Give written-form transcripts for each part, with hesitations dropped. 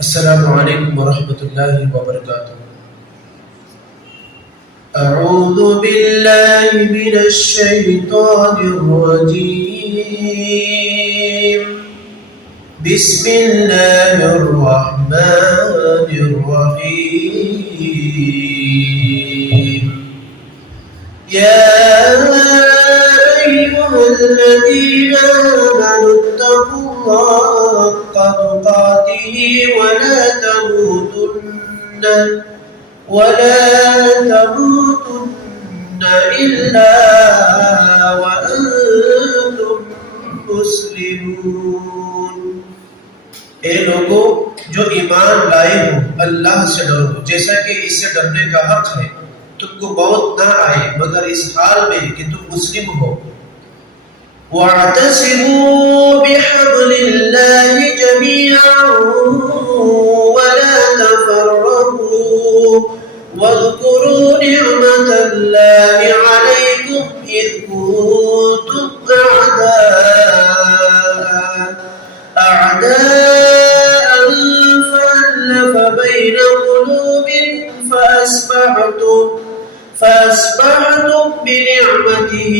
السلام علیکم ورحمۃ اللہ وبرکاتہ۔ اعوذ باللہ من الشیطان الرجیم، بسم اللہ الرحمن الرحیم۔ یا ایہا الذین آمنوا اتقوا اللہ حق تقاته ولا تموتن إلا وأنتم مسلمون۔ اے لوگو جو ایمان لائے ہو، اللہ سے ڈرو جیسا کہ اس سے ڈرنے کا حق ہے۔ تم کو موت نہ آئے مگر اس حال میں کہ تم مسلم ہو۔ وَاعْتَصِمُوا بِحَبْلِ اللَّهِ جَمِيعًا وَلَا تَفَرَّقُوا وَاذْكُرُوا نِعْمَةَ اللَّهِ عَلَيْكُمْ إِذْ كُنتُمْ أَعْدَاءً فَأَلَّفَ بَيْنَ قُلُوبِكُمْ فأصبحتم بنعمته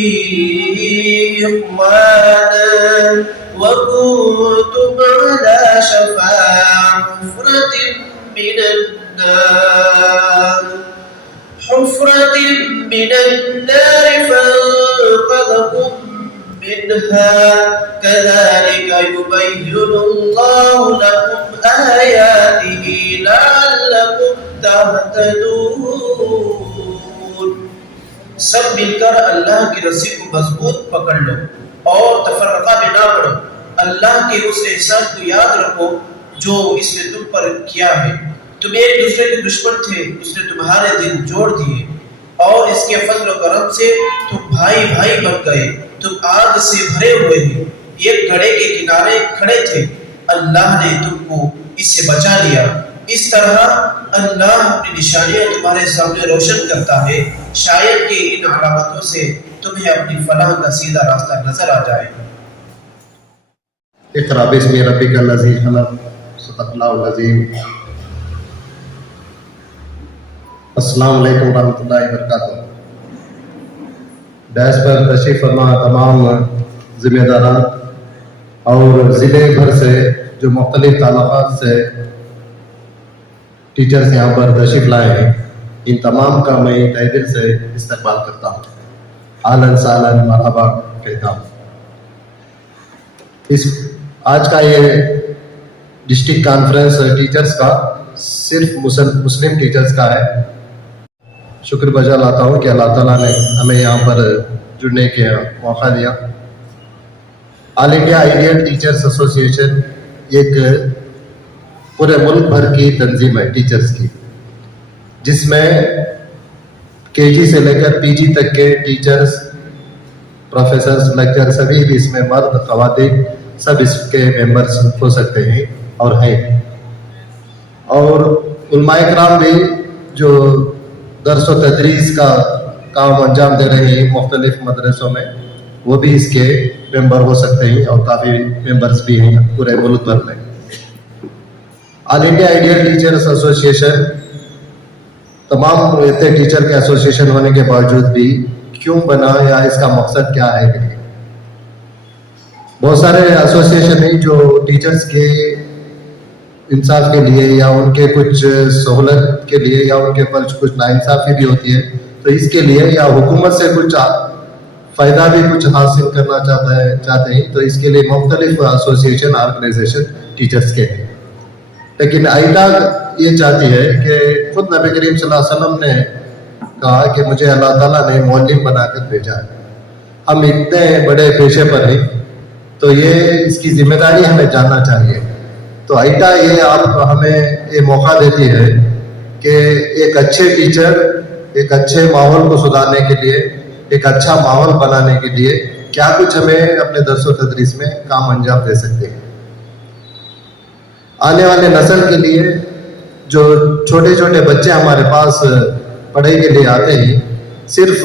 إخوانا وكنتم على شفا حفرة من النار فانقذكم منها كذلك يبين الله لكم آياته لعلكم تهتدون۔ سب مل کر اللہ کی رسی کو مضبوط پکڑ لو اور تفرقہ میں نہ پڑو۔ اللہ کے اس احسان کو یاد رکھو جو اس نے تم پر کیا ہے۔ تم ایک دوسرے کے دشمن تھے، اس نے تمہارے دل جوڑ دیے اور اس کے فضل و کرم سے تم بھائی بھائی بن گئے۔ تم آگ سے بھرے ہوئے ہیں، ایک گڑھے کے کنارے کھڑے تھے، اللہ نے تم کو اس سے بچا لیا۔ اس طرح اللہ اپنی نشانیاں تمہارے سامنے روشن کرتا ہے، شاید کہ ان علامتوں سے تمہیں اپنی فلاح کا سیدھا راستہ نظر آ جائے۔ اقرأ باسم ربک الذی خلق، صدق اللہ العظیم۔ السلام علیکم ورحمۃ اللہ وبرکاتہ۔ ڈائس پر تشریف فرما تمام ذمہ داران اور ضلع بھر سے جو مختلف تعلقات سے ٹیچرز یہاں پر تشریف لائے ہیں، ان تمام کا میں تہہ دل سے استقبال کرتا ہوں، اہلاً سہلاً مرحبا کہتا ہوں۔ آج کا یہ ڈسٹرکٹ کانفرنس ٹیچرز کا صرف مسلم ٹیچرز کا ہے۔ شکر بجا لاتا ہوں کہ اللہ تعالیٰ نے ہمیں یہاں پر جڑنے کے موقع دیا۔ آل انڈیا آئیڈیل ٹیچرز ایسوسی ایشن ایک پورے ملک بھر کی تنظیم ہے ٹیچرز کی، جس میں کے جی سے لے کر پی جی تک کے ٹیچرز، پروفیسرز، لیکچر سبھی بھی اس میں مرد خواتین سب اس کے ممبرز ہو سکتے ہیں اور ہیں۔ اور علماء کرام بھی جو درس و تدریس کا کام انجام دے رہے ہیں مختلف مدرسوں میں، وہ بھی اس کے ممبر ہو سکتے ہیں اور کافی ممبرز بھی ہیں پورے ملک بھر میں۔ آل انڈیا آئیڈیل ٹیچرز ایسوسی ایشن تمام اتنے ٹیچر کے ایسوسی ایشن ہونے کے باوجود بھی کیوں بنا یا اس کا مقصد کیا ہے؟ بہت سارے ایسوسی ایشن ہیں جو ٹیچرز کے انصاف کے لیے یا ان کے کچھ سہولت کے لیے یا ان کے پر کچھ ناانصافی بھی ہوتی ہے تو اس کے لیے یا حکومت سے کچھ فائدہ بھی کچھ حاصل کرنا چاہتے ہیں تو اس کے لیے مختلف ایسوسی ایشن آرگنائزیشن ٹیچرز کے ہیں۔ لیکن آئیڈا یہ چاہتی ہے کہ خود نبی کریم صلی اللہ علیہ وسلم نے کہا کہ مجھے اللہ تعالیٰ نے معلم بنا کر بھیجا ہے، ہم اتنے بڑے پیشے پر ہیں تو یہ اس کی ذمہ داری ہمیں جاننا چاہیے۔ تو آئیڈا یہ ہمیں یہ موقع دیتی ہے کہ ایک اچھے ٹیچر ایک اچھے ماحول کو سدھارنے کے لیے، ایک اچھا ماحول بنانے کے لیے کیا کچھ ہمیں اپنے درس و تدریس میں کام انجام دے سکتے ہیں۔ آنے والے نسل کے لیے جو چھوٹے چھوٹے بچے ہمارے پاس پڑھائی کے لیے آتے ہیں، صرف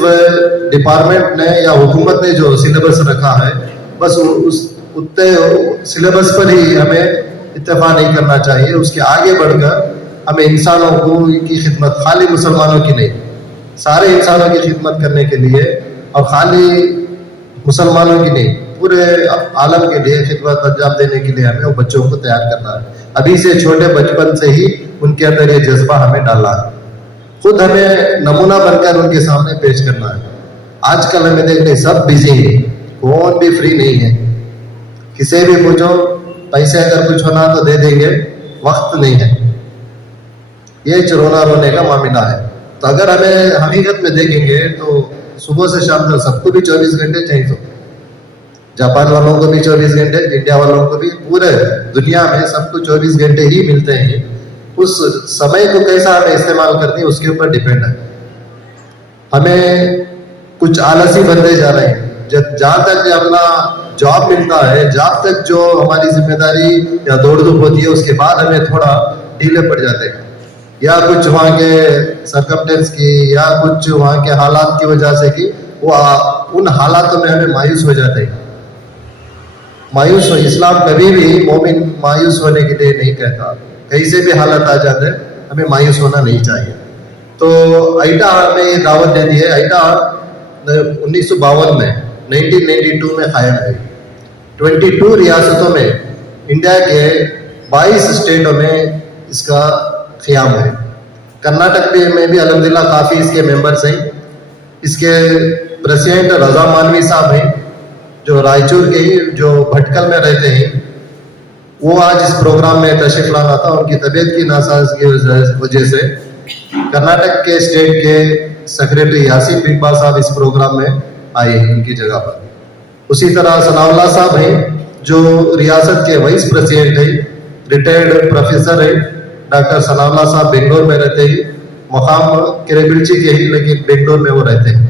ڈپارٹمنٹ نے یا حکومت نے جو سلیبس رکھا ہے بس اس اتنے سلیبس پر ہی ہمیں اتفاق نہیں کرنا چاہیے. اس کے آگے بڑھ کر ہمیں انسانوں کی خدمت، خالی مسلمانوں کی نہیں، سارے انسانوں کی خدمت کرنے کے لیے، اور خالی مسلمانوں کی نہیں، پورے عالم کے لیے خدمت انجام دینے کے لیے ہمیں وہ بچوں کو تیار کرنا ہے. ابھی سے چھوٹے بچپن سے ہی ان کے اندر یہ جذبہ ہمیں ڈالنا ہے. خود ہمیں نمونہ بن کر ان کے سامنے پیش کرنا ہے. آج کل ہمیں دیکھ لیں سب بزی ہیں، کون بھی فری نہیں ہے. کسی بھی پوچھو پیسے اگر کچھ ہونا تو دے دیں گے، وقت نہیں ہے. یہ رونا رونے کا معاملہ ہے. تو اگر ہمیں حقیقت میں دیکھیں گے تو صبح سے شام تک سب کو بھی 24 گھنٹے چاہیے. تو جاپان والوں کو بھی 24 گھنٹے، انڈیا والوں کو بھی، پورے دنیا میں سب کو 24 گھنٹے ہی ملتے ہیں. اس سمے کو کیسا ہمیں استعمال کرتے ہیں اس کے اوپر ڈیپینڈ ہے. ہمیں کچھ آلسی بنتے جا رہے ہیں. جہاں تک اپنا جاب ملتا ہے، جاب تک جو ہماری ذمہ داری یا دوڑ دھوپ ہوتی ہے، اس کے بعد ہمیں تھوڑا ڈھیلے پڑ جاتے ہیں، یا کچھ وہاں کے سرکمٹنس کی یا کچھ وہاں کے حالات کی وجہ سے کہ وہ ان حالاتوں میں ہمیں مایوس ہو جاتے ہیں. مایوس ہو، اسلام کبھی بھی مومن مایوس ہونے کے لیے نہیں کہتا. کہیں سے بھی حالت آ جاتے ہمیں مایوس ہونا نہیں چاہیے. تو ایٹا ہمیں یہ دعوت دے دی ہے. ایٹا 1952 میں 1992 میں قائم ہے. 22 ریاستوں میں، انڈیا کے 22 اسٹیٹوں میں اس کا قیام ہے. کرناٹک میں بھی الحمدللہ کافی اس کے ممبرس ہیں. اس کے پریزیڈنٹ رضا مانوی صاحب ہیں، جو رائچور کے ہی، جو بھٹکل میں رہتے ہیں. وہ آج اس پروگرام میں تشریف لانا تھا. ان کی طبیعت کی ناساز کی وجہ سے کرناٹک کے اسٹیٹ کے سیکریٹری یاسین بگبا صاحب اس پروگرام میں آئے ہیں ان کی جگہ پر. اسی طرح ثناء اللہ صاحب ہیں، جو ریاست کے وائس پریزیڈنٹ ہیں، ریٹائرڈ پروفیسر ہیں. ڈاکٹر ثناء اللہ صاحب بنگلور میں رہتے ہیں، مقام کریبلچی کے ہی لیکن بنگلور میں وہ رہتے ہیں.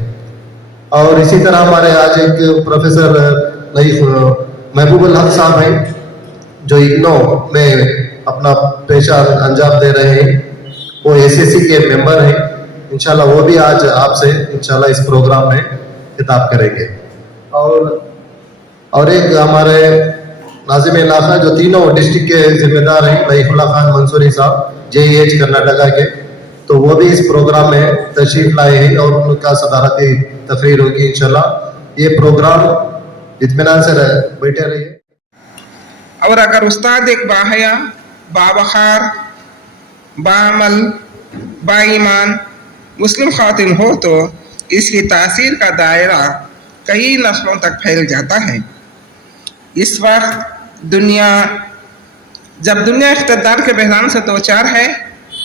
اور اسی طرح ہمارے آج ایک پروفیسر محبوب الحق صاحب ہیں، جو اگنو میں اپنا پیشہ انجام دے رہے ہیں. وہ ACC کے ممبر ہیں. انشاءاللہ وہ بھی آج آپ سے انشاءاللہ اس پروگرام میں خطاب کریں گے. اور ایک ہمارے ناظم علاقہ جو تینوں ڈسٹرکٹ کے ذمہ دار ہیں، لطیف اللہ خان منصوری صاحب JEH کرناٹکا کے، تو وہ بھی اس پروگرام میں تشریف لائے ہیں اور ان کا صدارتی تقریر ہوگی انشاءاللہ. یہ پروگرام اطمینان سے بیٹھے رہیے. اور اگر استاد ایک باحیا، باوقار، باعمل، با ایمان مسلم خواتین ہو تو اس کی تاثیر کا دائرہ کئی نسلوں تک پھیل جاتا ہے. اس وقت جب دنیا اقتدار کے بحران سے دوچار ہے،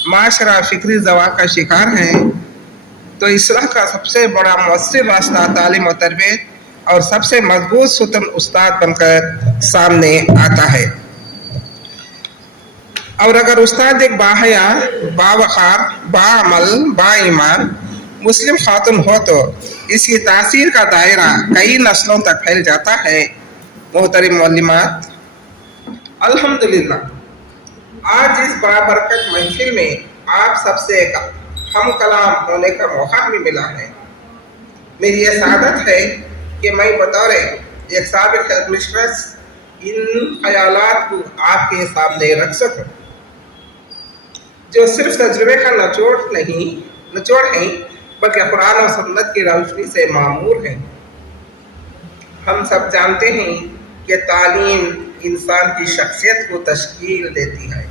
معاشرہ فکری زوال کا شکار ہے، تو اصلاح کا سب سے بڑا مؤثر راستہ تعلیم و تربیت اور سب سے مضبوط ستون استاد بن کر سامنے آتا ہے. اور اگر استاد ایک باحیا، باوقار، باعمل، با ایمان مسلم خاتون ہو تو اس کی تاثیر کا دائرہ کئی نسلوں تک پھیل جاتا ہے. محترم معلمات، الحمدللہ آج اس بابرکت محفل میں آپ سب سے ایک ہم کلام ہونے کا موقع بھی ملا ہے. میری یہ سعادت ہے کہ میں بطور ایک سابق ایڈمنسٹریٹر ان خیالات کو آپ کے سامنے رکھ سکوں، جو صرف تجربے کا نچوڑ ہیں بلکہ قرآن و سنت کی روشنی سے معمور ہیں. ہم سب جانتے ہیں کہ تعلیم انسان کی شخصیت کو تشکیل دیتی ہے،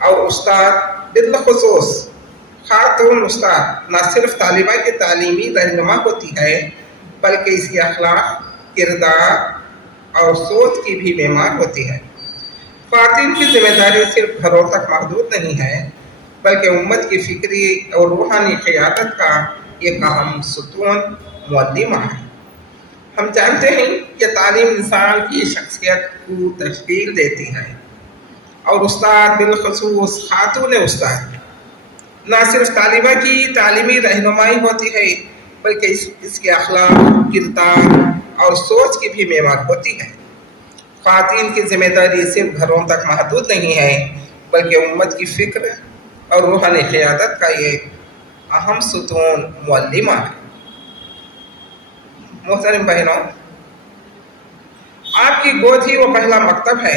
اور استاد بالخصوص خاتون استاد نہ صرف طالبہ کی تعلیمی رہنما ہوتی ہے بلکہ اس کی اخلاق، کردار اور سوچ کی بھی معمار ہوتی ہے. خواتین کی ذمہ داری صرف گھروں تک محدود نہیں ہے بلکہ امت کی فکری اور روحانی قیادت کا ایک اہم ستون معلمہ ہے. ہم جانتے ہیں کہ تعلیم انسان کی شخصیت کو تشکیل دیتی ہے، اور استاد بالخصوص خاتون استاد نہ صرف طالبہ کی تعلیمی رہنمائی ہوتی ہے بلکہ اس کے اخلاق، کردار اور سوچ کی بھی معمار ہوتی ہے. خواتین کی ذمہ داری صرف گھروں تک محدود نہیں ہے بلکہ امت کی فکر اور روحانی قیادت کا ایک اہم ستون معلمہ ہے. محترم بہنوں، آپ کی گود ہی وہ پہلا مکتب ہے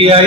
AI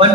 1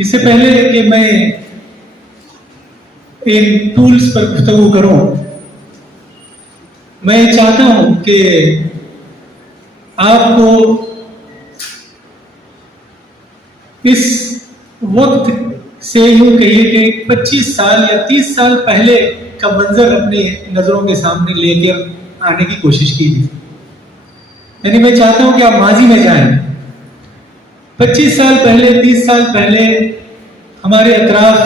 اس سے پہلے کہ میں ان ٹولز پر گفتگو کروں، میں چاہتا ہوں کہ آپ کو اس وقت سے یوں کہیے کہ 25 سال یا 30 سال پہلے کا منظر اپنی نظروں کے سامنے لے کر آنے کی کوشش کیجیے. یعنی میں چاہتا ہوں کہ آپ ماضی میں جائیں. 25 سال پہلے، 30 سال پہلے ہمارے اطراف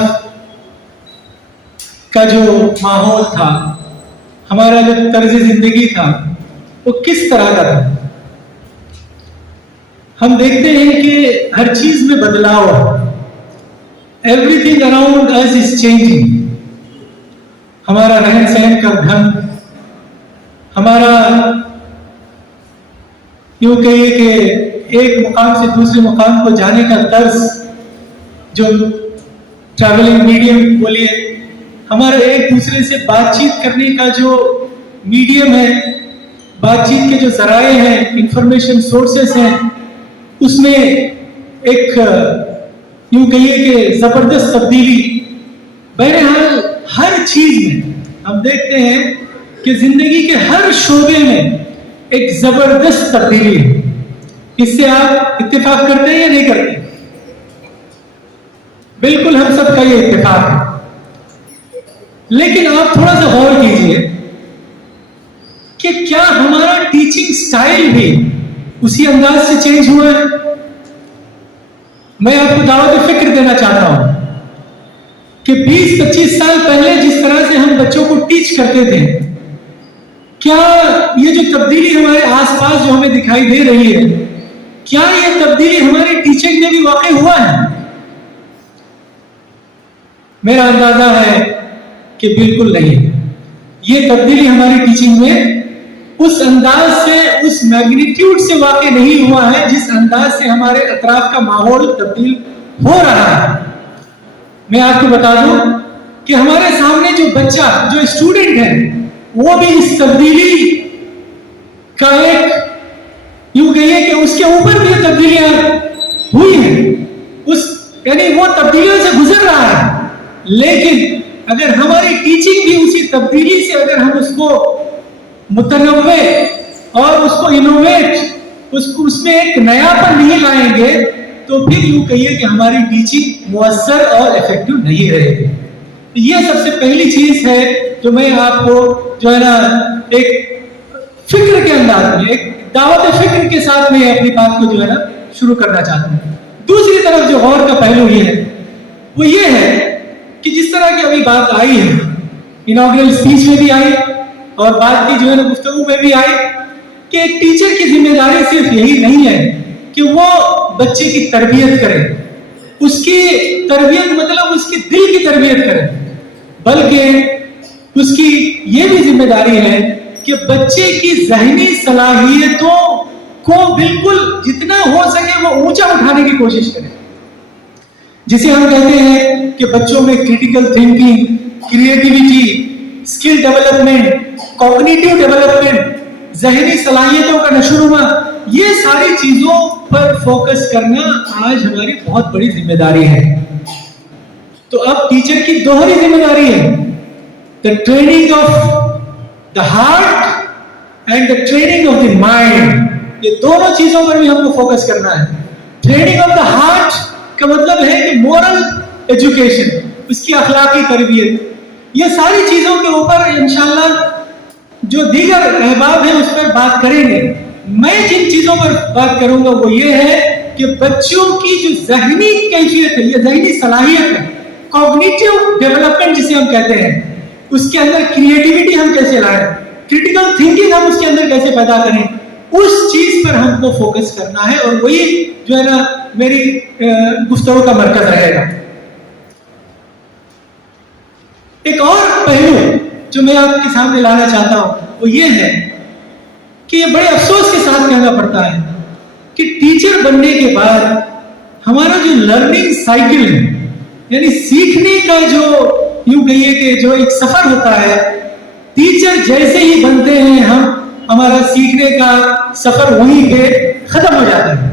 کا جو ماحول تھا، ہمارا جو طرز زندگی تھا، وہ کس طرح کا تھا. ہم دیکھتے ہیں کہ ہر چیز میں بدلاؤ ہے. Everything around us is changing. ہمارا رہن سہن کا ڈھنگ، ہمارا یوں کہیے کہ ایک مقام سے دوسرے مقام کو جانے کا طرز، جو ٹریولنگ میڈیم بولیے، ہمارا ایک دوسرے سے بات چیت کرنے کا جو میڈیم ہے، بات چیت کے جو ذرائع ہیں، انفارمیشن سورسز ہیں، اس میں ایک یوں کہیے کہ زبردست تبدیلی. بہرحال ہر چیز میں ہم دیکھتے ہیں کہ زندگی کے ہر شعبے میں ایک زبردست تبدیلی ہے. اس سے آپ اتفاق کرتے ہیں یا نہیں کرتے؟ بالکل ہم سب کا یہ اتفاق ہے. لیکن آپ تھوڑا سا غور کیجئے کہ کیا ہمارا ٹیچنگ سٹائل بھی اسی انداز سے چینج ہوا ہے؟ میں آپ کو دعوت فکر دینا چاہتا ہوں کہ 20-25 سال پہلے جس طرح سے ہم بچوں کو ٹیچ کرتے تھے، کیا یہ جو تبدیلی ہمارے آس پاس جو ہمیں دکھائی دے رہی ہے، کیا یہ تبدیلی ہماری ٹیچنگ میں بھی واقع ہوا ہے؟ میرا اندازہ ہے کہ بالکل نہیں. یہ تبدیلی ہماری ٹیچنگ میں اس انداز سے، اس میگنیٹیوڈ سے واقع نہیں ہوا ہے جس انداز سے ہمارے اطراف کا ماحول تبدیل ہو رہا ہے. میں آپ کو بتا دوں کہ ہمارے سامنے جو بچہ، جو اسٹوڈنٹ ہے، وہ بھی اس تبدیلی کا ایک یوں کہیے کہ اس کے اوپر بھی تبدیلیاں ہوئی ہیں. یعنی وہ تبدیلیوں سے گزر رہا ہے. لیکن اگر ہماری ٹیچنگ بھی اسی تبدیلی سے، اگر ہم اس کو متنوع اور اس کو انوویٹ، اس میں ایک نیا پر نہیں لائیں گے، تو پھر یوں کہیے کہ ہماری ٹیچنگ مؤثر اور افیکٹو نہیں رہے گی. یہ سب سے پہلی چیز ہے جو میں آپ کو جو ہے نا ایک فکر کے انداز میں، ایک دعوت فکر کے ساتھ میں اپنی بات کو جو ہے نا شروع کرنا چاہتا ہوں. دوسری طرف جو غور کا پہلو یہ ہے، وہ یہ ہے کہ جس طرح کی ابھی بات آئی ہے، انوگرل اسپیچ میں بھی آئی اور بات کی جو ہے نا گفتگو میں بھی آئی، کہ ایک ٹیچر کی ذمہ داری صرف یہی نہیں ہے کہ وہ بچے کی تربیت کرے، اس کی تربیت مطلب اس کی دل کی تربیت کرے، بلکہ اس کی یہ بھی ذمہ داری ہے کہ بچے کی ذہنی صلاحیتوں کو بالکل جتنا ہو سکے وہ اونچا اٹھانے کی کوشش کرے. جسے ہم کہتے ہیں کہ بچوں میں critical thinking, creativity, skill development, cognitive development, ذہنی صلاحیتوں کا نشوونما، یہ ساری چیزوں پر فوکس کرنا آج ہماری بہت بڑی ذمہ داری ہے. تو اب ٹیچر کی دوہری ذمہ داری ہے، the training of the heart and the training of the mind. یہ دونوں چیزوں پر بھی ہم کو فوکس کرنا ہے. ٹریننگ آف دا ہارٹ کا مطلب ہے کہ مورل ایجوکیشن، اس کی اخلاقی تربیت. یہ ساری چیزوں کے اوپر انشاءاللہ جو دیگر احباب ہیں اس پر بات کریں گے. میں جن چیزوں پر بات کروں گا وہ یہ ہے کہ بچوں کی جو ذہنی کیفیت ہے، یہ ذہنی صلاحیت ہے، کوگنیٹو ڈیولپمنٹ جسے ہم کہتے ہیں، اس کے اندر کریٹیویٹی ہم کیسے لائیں، کریٹیکل تھنکنگ ہم اس کے اندر کیسے پیدا کریں، اس چیز پر ہم کو فوکس کرنا ہے. اور وہی جو ہے نا میری گفتگو کا مرکز رہے گا. ایک اور پہلو جو میں آپ کے سامنے لانا چاہتا ہوں وہ یہ ہے کہ یہ بڑے افسوس کے ساتھ کہنا پڑتا ہے کہ ٹیچر بننے کے بعد ہمارا جو لرننگ سائیکل ہے، یعنی سیکھنے کا جو یوں کہیے کہ جو ایک سفر ہوتا ہے، ٹیچر جیسے ہی بنتے ہیں ہمارا سیکھنے کا سفر وہیں پہ ختم ہو جاتا ہے.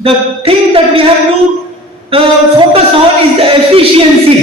The thing that we have to focus on is the efficiency.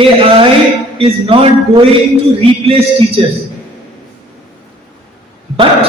AI is not going to replace teachers, but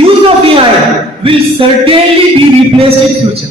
use of AI will certainly be replaced in future.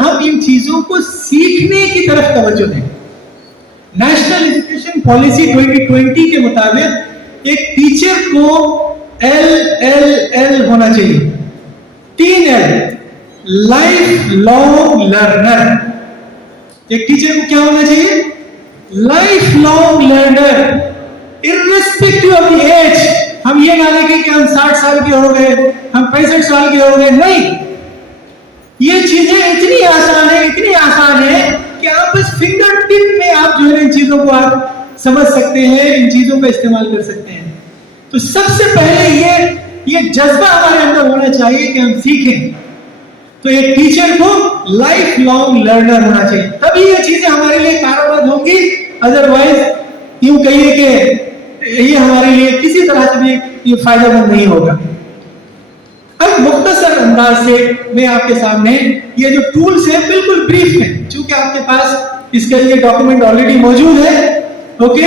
ہم ان چیزوں کو سیکھنے کی طرف توجہ دیں. نیشنل ایجوکیشن پالیسی 2020 کے مطابق ایک ٹیچر کو LLL ہونا چاہیے. 3L life long learner. ایک ٹیچر کو کیا ہونا چاہیے؟ Life long learner irrespective of the age. ہم یہ نہ دیکھیں کہ ہم 60 سال کے ہو گئے, ہم 65 سال کے ہو گئے, نہیں. یہ چیزیں اتنی آسان ہے کہ آپ بس فنگر ٹپ میں آپ جو ہے ان چیزوں کو آپ سمجھ سکتے ہیں, ان چیزوں کا استعمال کر سکتے ہیں. تو سب سے پہلے یہ جذبہ ہمارے اندر ہونا چاہیے کہ ہم سیکھیں. تو ایک ٹیچر کو لائف لانگ لرنر ہونا چاہیے, تبھی یہ چیزیں ہمارے لیے کارآمد ہوں گی. ادروائز یوں کہیے کہ یہ ہمارے لیے کسی طرح سے بھی یہ فائدہ مند نہیں ہوگا. اب مختصر انداز سے میں آپ کے سامنے یہ جو ٹولز ہیں بالکل بریف ہیں, چونکہ آپ کے پاس اس کے لیے ڈاکومنٹ آلریڈی موجود ہے. اوکے,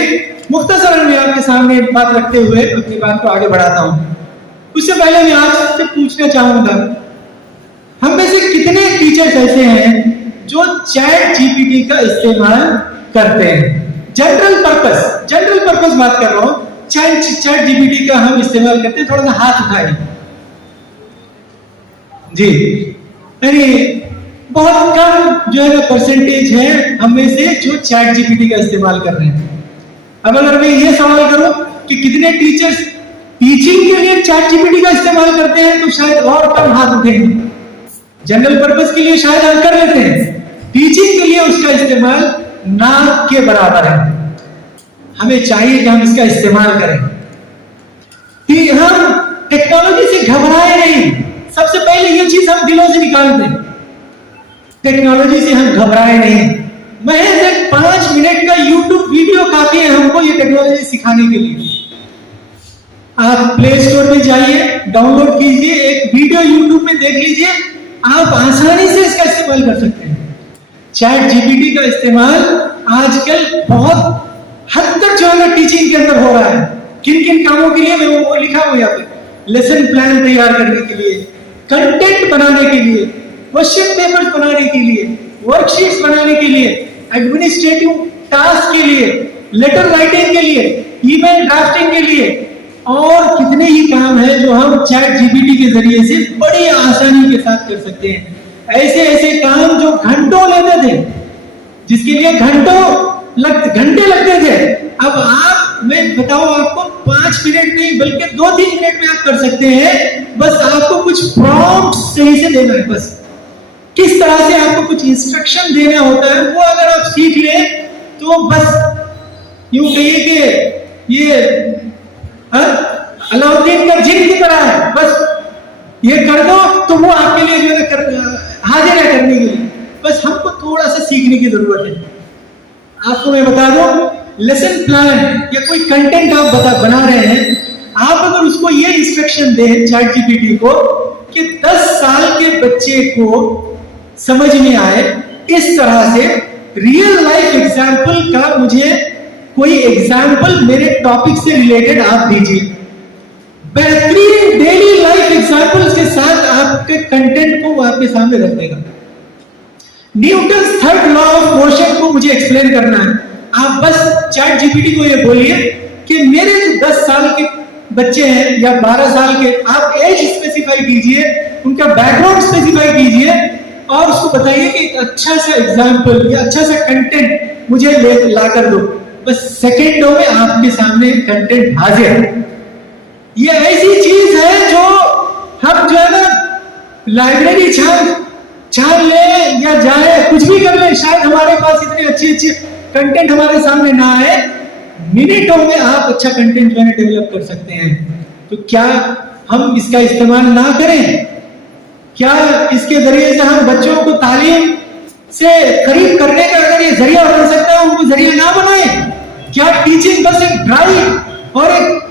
مختصر میں آپ کے سامنے بات رکھتے ہوئے اپنی بات کو آگے بڑھاتا ہوں. اس سے پہلے میں آپ سے پوچھنا چاہوں گا, ہم میں سے کتنے ٹیچرز ایسے ہیں جو چیٹ جی پی ٹی کا استعمال کرتے ہیں؟ جنرل پرپس بات کر رہا ہوں. چیٹ جی پی ٹی کا ہم استعمال کرتے ہیں؟ تھوڑا سا ہاتھ اٹھائیں. جی, یعنی بہت کم جو ہے نا پرسنٹیج ہے ہم میں سے جو چیٹ جی پی ٹی کا استعمال کر رہے ہیں. اب اگر میں یہ سوال کروں کہ کتنے ٹیچرز ٹیچنگ کے لیے چیٹ جی پی ٹی کا استعمال کرتے ہیں, تو شاید اور کم ہاتھ اٹھیں گے. جنرل پرپس کے لیے شاید ہم کر لیتے ہیں, ٹیچنگ کے لیے اس کا استعمال نہ کے برابر ہے. ہمیں چاہیے کہ ہم اس کا استعمال کریں. ہم ٹیکنالوجی سے گھبرائے نہیں. سب سے پہلے یہ چیز ہم دلوں سے نکال دیں, ٹیکنالوجی سے ہم گھبرائے نہیں. محض ایک 5 منٹ کا یوٹیوب ویڈیو کافی ہے ہم کو یہ ٹیکنالوجی سکھانے کے لیے. آپ پلے اسٹور میں جائیے, ڈاؤن لوڈ کیجئے, ایک ویڈیو یوٹیوب میں دیکھ لیجئے, آپ آسانی سے اس کا استعمال کر سکتے ہیں. چیٹ جی پی ٹی کا استعمال آج کل بہت حد تک جو ہے نا ٹیچنگ کے اندر ہو رہا ہے. کن کن کاموں کے لیے میں وہ لکھا ہوا یہاں پہ, لیسن پلان تیار کرنے کے لیے, کنٹینٹ بنانے کے لیے, کوشچن پیپر بنانے کے لیے, ورک شیٹس بنانے کے لیے, ایڈمنسٹریٹو ٹاسک کے لیے, لیٹر رائٹنگ کے لیے, ای میل ڈرافٹنگ کے لیے, اور کتنے ہی کام ہیں جو ہم چیٹ جی پی ٹی کے ذریعے سے بڑی آسانی کے ساتھ کر سکتے ہیں. ایسے کام جو گھنٹوں لیتے تھے, جس کے لیے گھنٹے لگتے تھے, اب آپ, میں بتاؤں آپ کو, 5 منٹ نہیں بلکہ 2-3 منٹ میں آپ کر سکتے ہیں. بس آپ کو کچھ پرومپٹ صحیح سے دینا ہے. بس کس طرح سے آپ کو کچھ انسٹرکشن دینا ہوتا ہے, وہ اگر آپ سیکھ لیں تو بس یوں کہیے کہ یہ علاؤدین کا جن کی طرح ہے. بس یہ کر دو تو وہ آپ کے لیے جو ہے حاضر ہے کرنے کے لیے. بس ہم کو تھوڑا سا سیکھنے کی ضرورت ہے. آپ کو میں بتا دوں, لیسن پلان یا کوئی کنٹینٹ آپ بنا رہے ہیں, آپ اگر اس کو یہ انسٹرکشن دیں چیٹ جی پی ٹی کو کہ 10 سال کے بچے کو سمجھ میں آئے اس طرح سے, ریئل لائف ایگزامپل کا مجھے کوئی ایگزامپل میرے ٹاپک سے ریلیٹڈ آپ دیجیے, بہترین ڈیلی لائف ایگزامپل کے ساتھ آپ کے کنٹینٹ کو آپ کے سامنے رکھ دے گا. Newton's 3rd law of motion کو مجھے ایکسپلین کرنا ہے. آپ بس چیٹ جی پی ٹی کو یہ بولیے کہ میرے جو 10 سال کے بچے ہیں یا 12 سال کے, آپ ایج اسپیسیفائی کیجئے, ان کا بیک گراؤنڈ اسپیسیفائی کیجئے, اور اس کو بتائیے کہ ایک اچھا سا ایگزامپل یا اچھا سا کنٹینٹ مجھے لا کر دو. بس سیکنڈوں میں آپ کے سامنے کنٹینٹ حاضر. یہ ایسی چیز ہے جو ہم جو ہے نا لائبریری چھان لیں یا جائیں, کچھ بھی کر لیں, شاید ہمارے پاس اتنے اچھے کنٹینٹ ہمارے سامنے نہ آئے, منٹوں میں آپ اچھا کنٹینٹ جو ہے ڈیولپ کر سکتے ہیں. تو کیا ہم اس کا استعمال نہ کریں؟ کیا اس کے ذریعے سے ہم بچوں کو تعلیم سے قریب کرنے کا اگر یہ ذریعہ بن سکتا ہے, ان کو ذریعہ نہ بنائیں؟ کیا ٹیچنگ بس ایک ڈرائیو اور ایک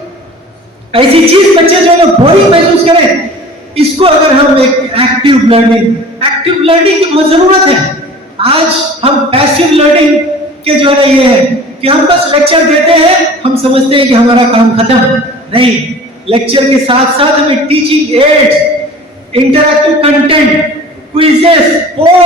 ایسی چیز بچے جو ہے نا بورنگ محسوس کریں؟ اس کو اگر ہم ایک ایکٹیو لرننگ کی بہت ضرورت ہے. آج ہم پیسیو لرننگ کے جو ہے نا یہ ہے کہ ہم بس لیکچر دیتے ہیں, ہم سمجھتے ہیں کہ ہمارا کام ختم. نہیں, لیکچر کے ساتھ ساتھ ہمیں teaching aids, interactive content, quizzes, polls,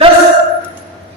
10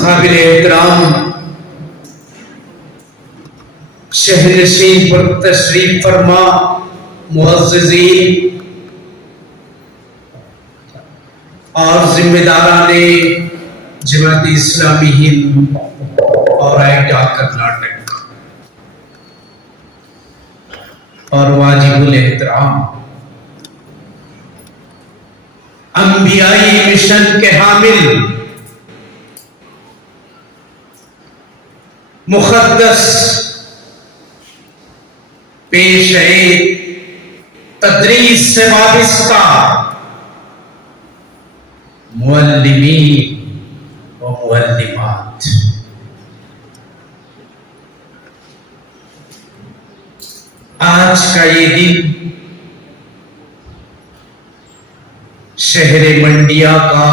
قابل احترام شہرنشین پر تشریف فرما معززین اور ذمہ داران جماعت اسلامی ہند اور آئیڈا کرناٹک اور واجب الاحترام انبیائی مشن کے حامل مقدس پیش تدریس سے وابستہ معلمین و معلمات، آج کا یہ دن شہر منڈیا کا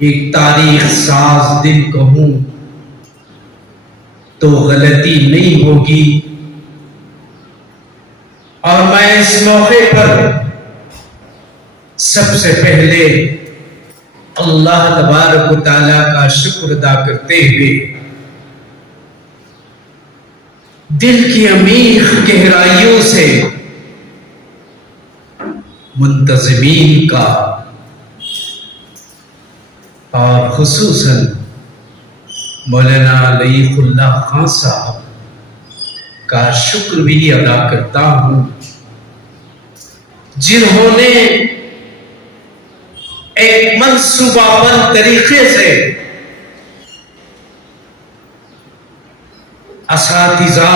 ایک تاریخ ساز دن کہوں تو غلطی نہیں ہوگی، اور میں اس موقع پر سب سے پہلے اللہ تبارک و تعالیٰ کا شکر ادا کرتے ہوئے دل کی عمیق گہرائیوں سے منتظمین کا اور خصوصاً مولانا لطیف اللہ خان صاحب کا شکر بھی ادا کرتا ہوں، جنہوں نے ایک منصوبہ بند طریقے سے اساتذہ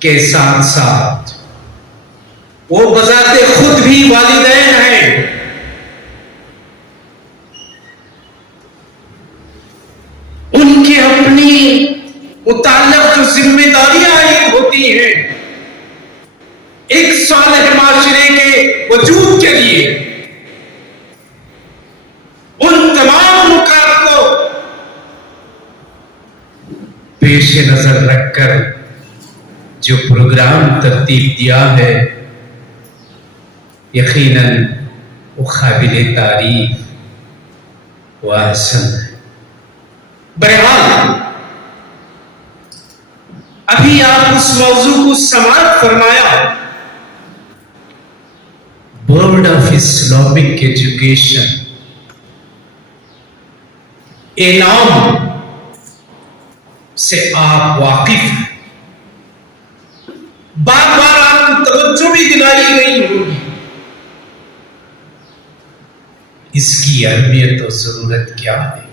کے ساتھ ساتھ وہ بذات خود بھی والدین ہیں، ان کی اپنی متعلق جو ذمہ داریاں عائد ہوتی ہیں ایک صالح معاشرے کے وجود کے لیے، ان تمام نکات کو پیش نظر رکھ کر جو پروگرام ترتیب دیا ہے یقیناً وہ قابل تعریف و احسن ہے۔ بہرحال ابھی آپ اس موضوع کو سماعت فرمایا، بورڈ آف اسلامک ایجوکیشن انعام سے آپ واقف ہیں، بار بار آپ کو توجہ بھی دلائی گئی ہوگی، اس کی اہمیت و ضرورت کیا ہے۔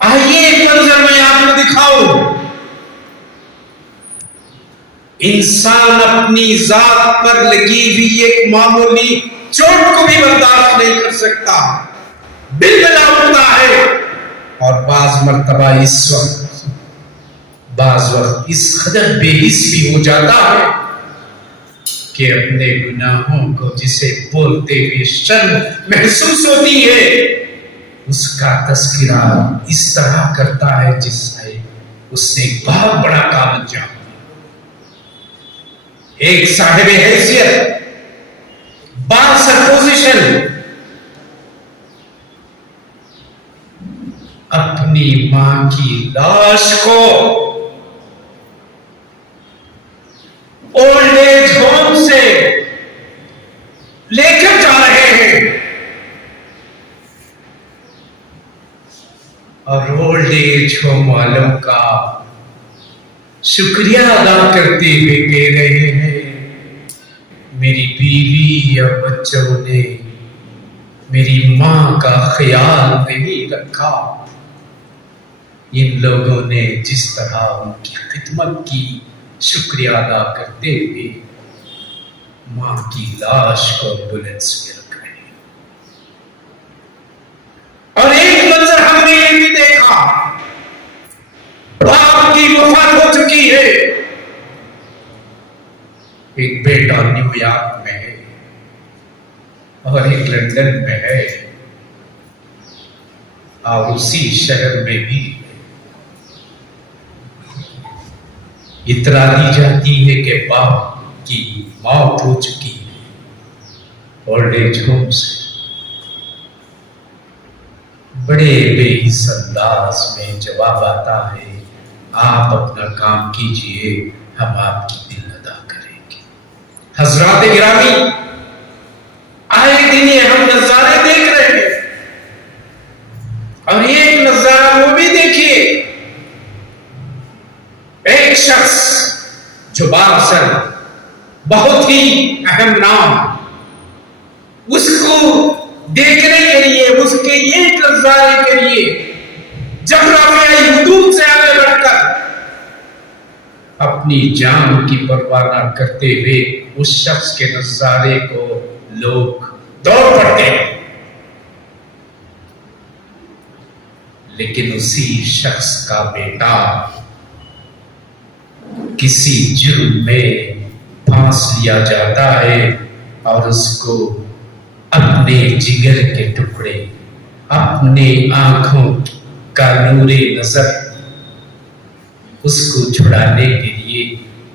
آئیے ایک منظر میں آپ کو دکھاؤں، انسان اپنی ذات پر لگی ہوئی ایک معمولی چوٹ کو بھی برداشت نہیں کر سکتا، بلبلا اٹھتا ہے، اور بعض مرتبہ بعض وقت اس قدر بے حس بھی ہو جاتا ہے کہ اپنے گناہوں کو جسے بولتے ہوئے شرم محسوس ہوتی ہے اس کا تذکرہ اس طرح کرتا ہے جس سے اس نے بہت بڑا کام انجام دیا، ایک صاحب حیثیت بااثر پوزیشن اپنی ماں کی لاش کو اولڈ ایج ہوم سے لے کر جا رہے ہیں، اور اولڈ ایج ہوم والوں کا شکریہ ادا کرتے ہوئے کہہ رہے ہیں میری بیوی اور بچوں نے میری ماں کا خیال نہیں رکھا، ان لوگوں نے جس طرح ان کی خدمت کی شکریہ ادا کرتے ہوئے ماں کی لاش کو ایمبولینس میں رکھ رہے ہیں۔ اور ایک منظر ہم نے یہ بھی دیکھا، باپ کی وفات ہو چکی ہے، ایک بیٹا نیو یارک میں ہے اور ایک لندن میں ہے، اور اسی شہر میں بھی اطلاع دی جاتی ہے کہ باپ کی موت ہو چکی ہے اولڈ ایج ہوم سے۔ بڑے بے حس انداز میں جواب آتا ہے آپ اپنا کام کیجئے، ہم آپ کی بل ادا کریں گے۔ حضرات گرامی، آئے دن یہ ہم نظارے دیکھ رہے ہیں، اور ایک نظارہ وہ بھی دیکھیے، ایک شخص جو بااثر بہت ہی اہم نام، اس کو دیکھنے کے لیے، اس کے ایک نظارے کے لیے جب رافعہ حدود سے آگے بڑھ کر اپنی جان کی پرواہ نہ کرتے ہوئے اس شخص کے نظارے کو لوگ دوڑ پڑتے ہیں، لیکن اسی شخص کا بیٹا کسی جرم میں پھانس لیا جاتا ہے اور اس کو اپنے جگر کے ٹکڑے، اپنے آنکھوں کا نور نظر، اس کو چھڑانے کے لیے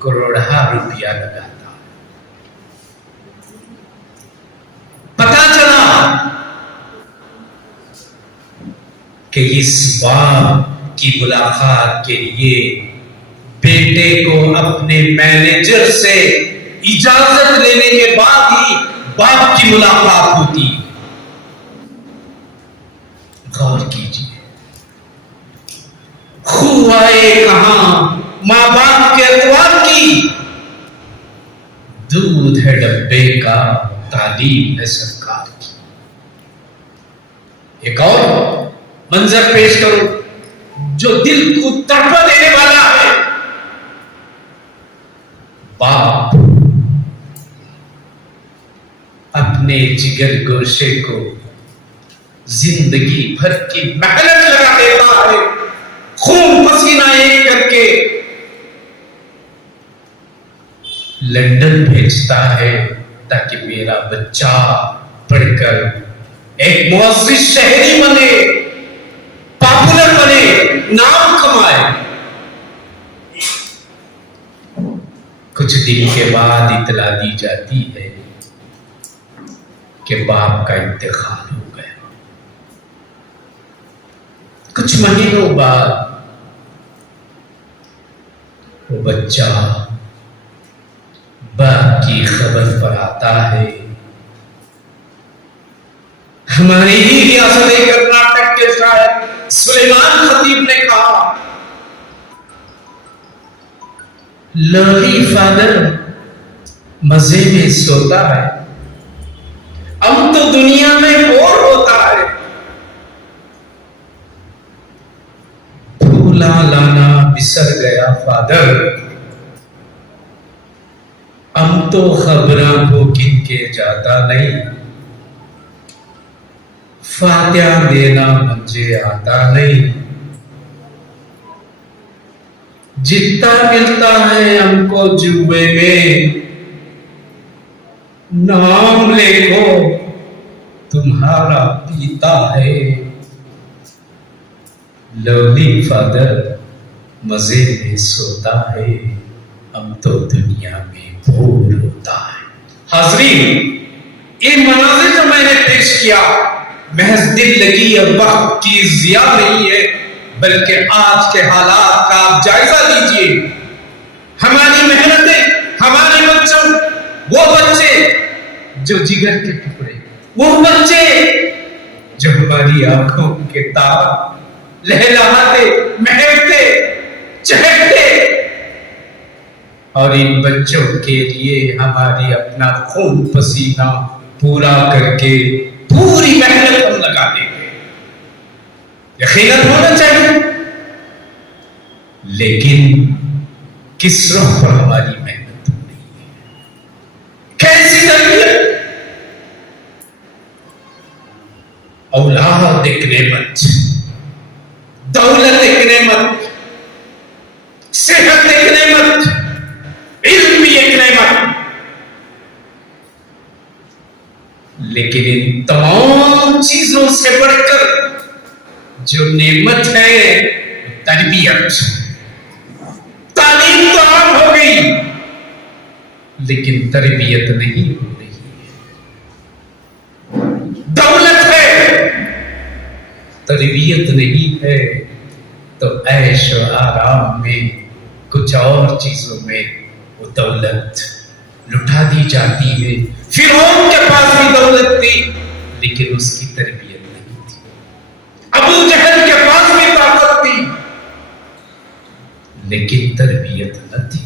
کروڑہا روپیہ لگاتا۔ پتا چلا کہ اس باپ کی ملاقات کے لیے بیٹے کو اپنے مینیجر سے اجازت لینے کے بعد ہی باپ کی ملاقات ہوتی۔ غور کیجیے، خو آئے کہاں ماں باپ کے اطوار کی، دودھ ہے ڈبے کا، تعلیم ہے سرکار کی۔ ایک اور منظر پیش کرو جو دل کو تڑپا دینے والا ہے۔ باپ اپنے جگر گوشے کو زندگی بھر کی محنت لگا دیتا ہے، خون پسینہ ایک کر کے لندن بھیجتا ہے تاکہ میرا بچہ پڑھ کر ایک معزز شہری بنے، پاپولر بنے، نام کمائے۔ کچھ دن کے بعد اطلاع دی جاتی ہے کہ باپ کا انتقال ہو گیا۔ کچھ مہینوں بعد وہ بچہ باپ کی خبر پر آتا ہے۔ ہماری ہی ریاست کرناٹک کے شاعر سلیمان خطیب نے کہا، لولی فادر مزے میں سوتا ہے، اب تو دنیا میں بور ہوتا ہے، پھولا لانا بسر گیا فادر، اب تو خبراں کو کن کے جاتا نہیں، فاتحہ دینا مجھے آتا نہیں، جتنا ملتا ہے ہم کو جوے میں، نام لکھو تمہارا پیتا ہے، لولی فادر مزے میں سوتا ہے، اب تو دنیا میں بور ہوتا ہے۔ حاضرین، یہ مناظر جو میں نے پیش کیا محض دل لگی اور وقت کی ضیاء نہیں ہے، بلکہ آج کے حالات کا آپ جائزہ لیجئے۔ ہماری محنتیں، ہمارے بچوں، وہ بچے جو جگر کے ٹکڑے، وہ بچے جو ہماری آنکھوں کے تار لہلاتے، مہکتے، چہکتے، اور ان بچوں کے لیے ہماری اپنا خون پسینہ پورا کر کے پوری محنت ہم لگا دیں گے، یقیناً ہونا چاہیے، لیکن کس رخ پر ہماری محنت ہو رہی ہے، کیسی تربیت؟ اولاد ایک نعمت، دولت ایک نعمت، صحت ایک نعمت، علم بھی ایک نعمت، لیکن ان تمام چیزوں سے بڑھ کر جو نعمت ہے تربیت، تعلیم تعلیم تو عام ہو گئی لیکن تربیت نہیں ہو رہی ہے. دولت ہے تربیت نہیں ہے تو عیش و آرام میں کچھ اور چیزوں میں وہ دولت لٹا دی جاتی ہے. فرعون کے پاس بھی دولت تھی لیکن اس کی تربیت نہیں تھی. ابو جہل کے پاس بھی طاقت تھی لیکن تربیت نہ تھی.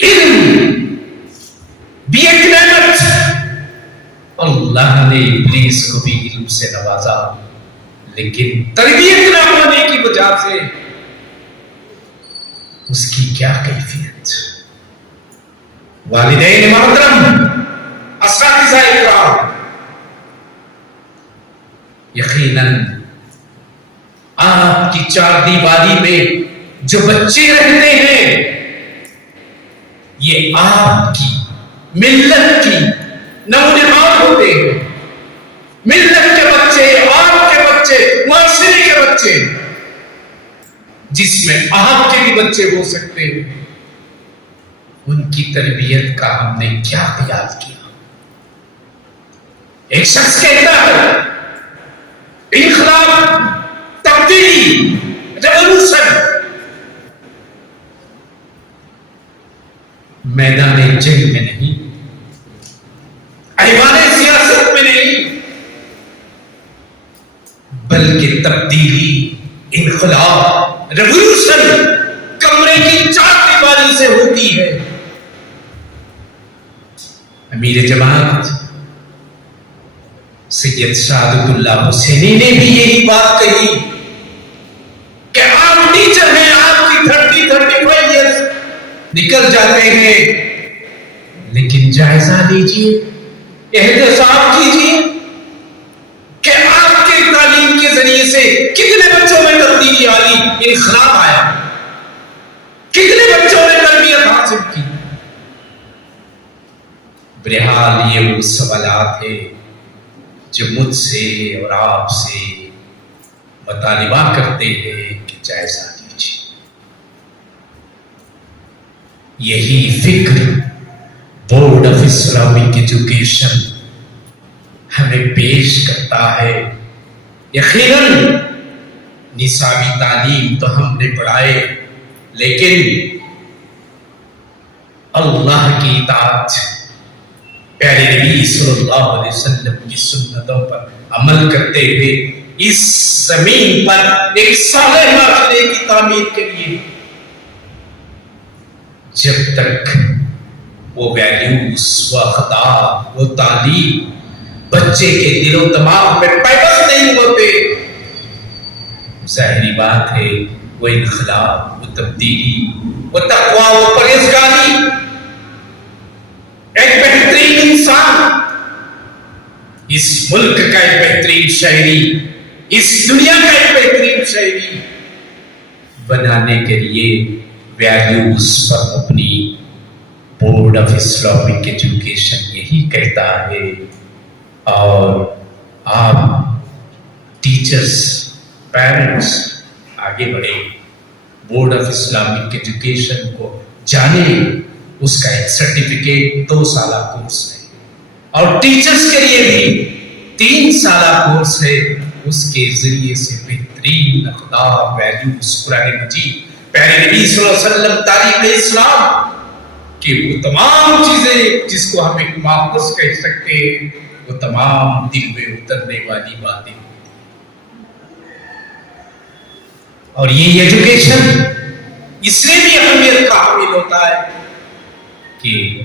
علم بھی ایک نعمت. اللہ نے ابلیس کو بھی علم سے نوازا لیکن تربیت نہ ہونے کی وجہ سے اس کی کیا کیفیت. والدین محترم، اساتذہ اکرام، یقیناً آپ کی چار دیواری میں جو بچے رہتے ہیں یہ آپ کی ملت کی نمونہار ہوتے ہیں. ملت کے بچے، آپ کے بچے، معاشرے کے بچے، جس میں آپ کے بھی بچے ہو سکتے ہیں. ان کی تربیت کا ہم نے کیا خیال کیا؟ ایک شخص کہتا ہے انقلاب، تبدیلی، ریولوشن میدان جنگ میں نہیں، ایوان سیاست میں نہیں، بلکہ تبدیلی، انقلاب، ریولوشن کمرے کی چار دیواری سے ہوتی ہے. امیر جماعت سید سعادت اللہ حسینی نے بھی یہی بات کہی کہ آپ ٹیچر ہیں، آپ کی 35 ایئرز نکل جاتے ہیں لیکن جائزہ لیجیے، احتساب کیجیے کہ آپ کی تعلیم کے ذریعے سے کتنے بچوں میں تبدیلی آئی، انقلاب آیا، کتنے بچوں نے تربیت حاصل کی. بہرحال یہ وہ سوالات ہیں جو مجھ سے اور آپ سے مطالبہ کرتے ہیں کہ جائزہ لیجیے. یہی فکر بورڈ آف اسلامک ایجوکیشن ہمیں پیش کرتا ہے. یقیناً نصابی تعلیم تو ہم نے پڑھائے لیکن اللہ کی اطاعت، پیارے نبی صلی اللہ علیہ وسلم کی سنتوں پر عمل کرتے ہوئے اس زمین پر ایک صالح معاشرے کی تعمیر کے لیے جب تک وہ ویلیوز، وہ اخلاق، وہ تعلیم بچے کے دل و دماغ میں پیوست نہیں ہوتے، ظاہری بات ہے وہ انقلاب، وہ تبدیلی، وہ تقویٰ، وہ پرہیزگاری، ایک بہترین انسان، اس ملک کا ایک بہترین شہری، اس دنیا کا ایک بہترین شہری بنانے کے لیے ویلیوز پر مبنی بورڈ آف اسلامک ایجوکیشن یہی کہتا ہے. اور آپ ٹیچرز، پیرنٹس آگے بڑھے، بورڈ آف اسلامک ایجوکیشن کو جانیں. اس کا ایک سرٹیفکیٹ 2 سالہ کورس ہے اور ٹیچرز کے لیے بھی 3 سالہ کورس ہے. اس کے ذریعے سے بہترین اخلاق، ویلیوز، قرآن مجید، پیارے نبی صلی اللہ علیہ وسلم، تاریخ اسلام کہ وہ تمام چیزیں جس کو ہم ایک ماخذ کہہ سکتے ہیں وہ تمام دل میں اترنے والی باتیں. اور یہ ایجوکیشن اس لیے بھی اہمیت کا حامل ہوتا ہے کہ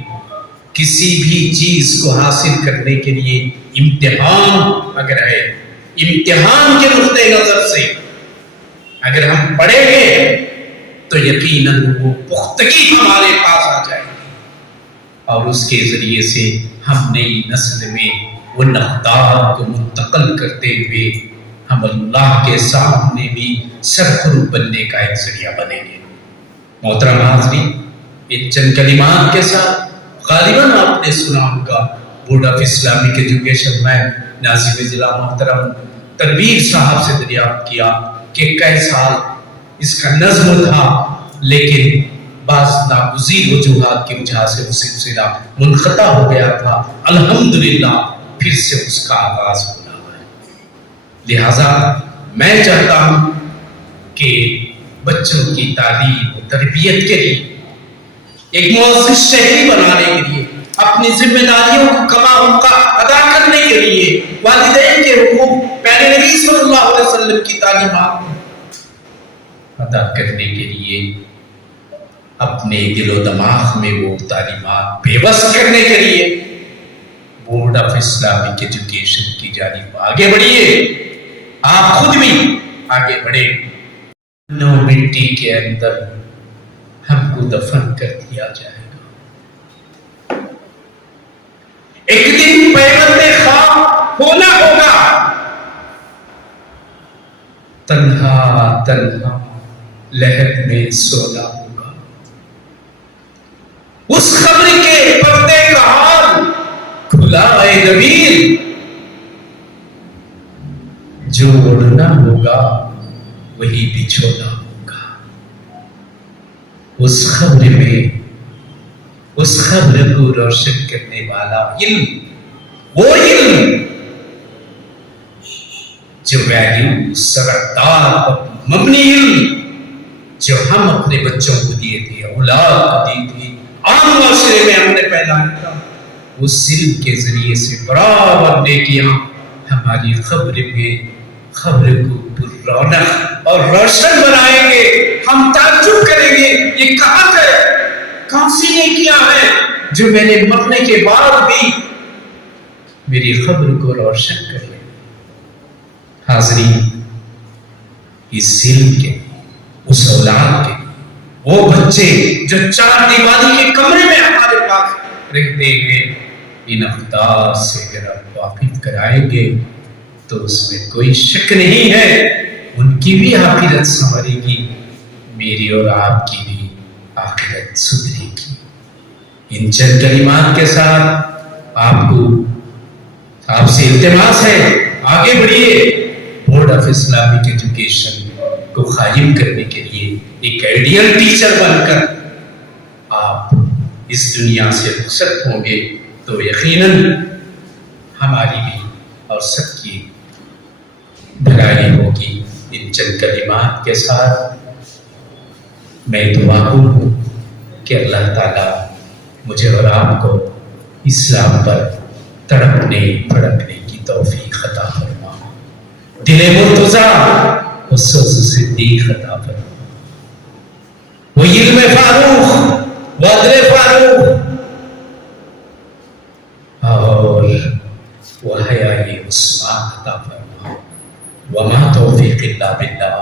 کسی بھی چیز کو حاصل کرنے کے لیے امتحان اگر ہے، امتحان کے نقطۂ نظر سے اگر ہم پڑھیں گے تو یقیناً وہ پختگی ہمارے پاس آ جائے گی اور اس کے ذریعے سے ہم نئی نسل میں وہ نقدار کو منتقل کرتے ہوئے ہم اللہ کے سامنے بھی سرخرو بننے کا ایک ذریعہ بنیں گے. محترم حاضرین، ان چند کلمات کے ساتھ غالباً آپ نے سنا ہوگا بورڈ آف اسلامک ایجوکیشن میں ناظم ضلع محترم تنویر صاحب سے دریافت کیا کہ کئی سال اس کا نظم تھا لیکن بعض ناگزیر وجوہات کی وجہ سے وہ سلسلہ منقطع ہو گیا تھا. الحمدللہ پھر سے اس کا آغاز ہو رہا ہے. لہذا میں چاہتا ہوں کہ بچوں کی تعلیم و تربیت کے لیے ایک معزز شہری بنانے کے لیے اپنی ذمہ داریوں کو کما کا ادا کرنے کے لیے والدین کے حقوق پیارے نبی صلی اللہ علیہ وسلم کی تعلیمات کو ادا کرنے کے لیے اپنے دل و دماغ میں وہ تعلیمات پیوست کرنے کے لیے بورڈ آف اسلامک ایجوکیشن کی جانب آگے بڑھیے. آپ خود بھی آگے بڑھے. نو مٹی کے اندر ہم کو دفن کر دیا جائے گا. ایک دن پیوند خواب ہونا ہوگا. تنہا تنہا لہر میں سونا ہوگا. اس خبر کے پردے کا حال کھلا ہے ضمیر. جو اڑنا ہوگا وہی بچھونا ہوگا. اس خبر میں اس خبر کو روشن کرنے والا علم، وہ علم جو ویلیو سرکار پر مبنی علم جو ہم اپنے بچوں کو دیے تھے، اولاد کو دی تھی، عام معاشرے میں ہم نے پھیلایا تھا، اس علم کے ذریعے سے برابر نیکیاں ہماری خبر کو پر رونق اور روشن بنائیں گے. ہم تعجب کریں گے یہ کہاں ہے، کون سی نیکیاں ہیں جو میں نے مرنے کے بعد بھی میری خبر کو روشن کر لیں. حاضرین، اس علم کے، اس اولاد کے، وہ بچے جو چار دیواری کے کمرے میں ہمارے پاس رہتے ہیں، ان اقدار سے اگر آپ واقف کرائیں گے تو اس میں کوئی شک نہیں ہے ان کی بھی آخرت سنورے گی، میری اور آپ کی بھی آخرت سدھرے گی. ان چند کلمات کے ساتھ آپ سے التماس ہے، آگے بڑھیے. بورڈ آف اسلامک ایجوکیشن کو قائم کرنے کے لیے ایک آئیڈیل ٹیچر بن کر آپ اس دنیا سے رخصت ہوں گے تو یقیناً ہماری بھی اور سب کی بھلائی ہوگی. ان چند کلمات کے ساتھ میں دعا ہوں کہ اللہ تعالیٰ مجھے اور آپ کو اسلام پر تڑپنے پھڑکنے کی توفیق عطا فرما. دل مرتضیٰ حسوس صدیق عطا فرما. وہ علم فاروق، وہ عدل فاروق اور وہ حیاء عثمان عطا فرما. وما توفیق الا باللہ.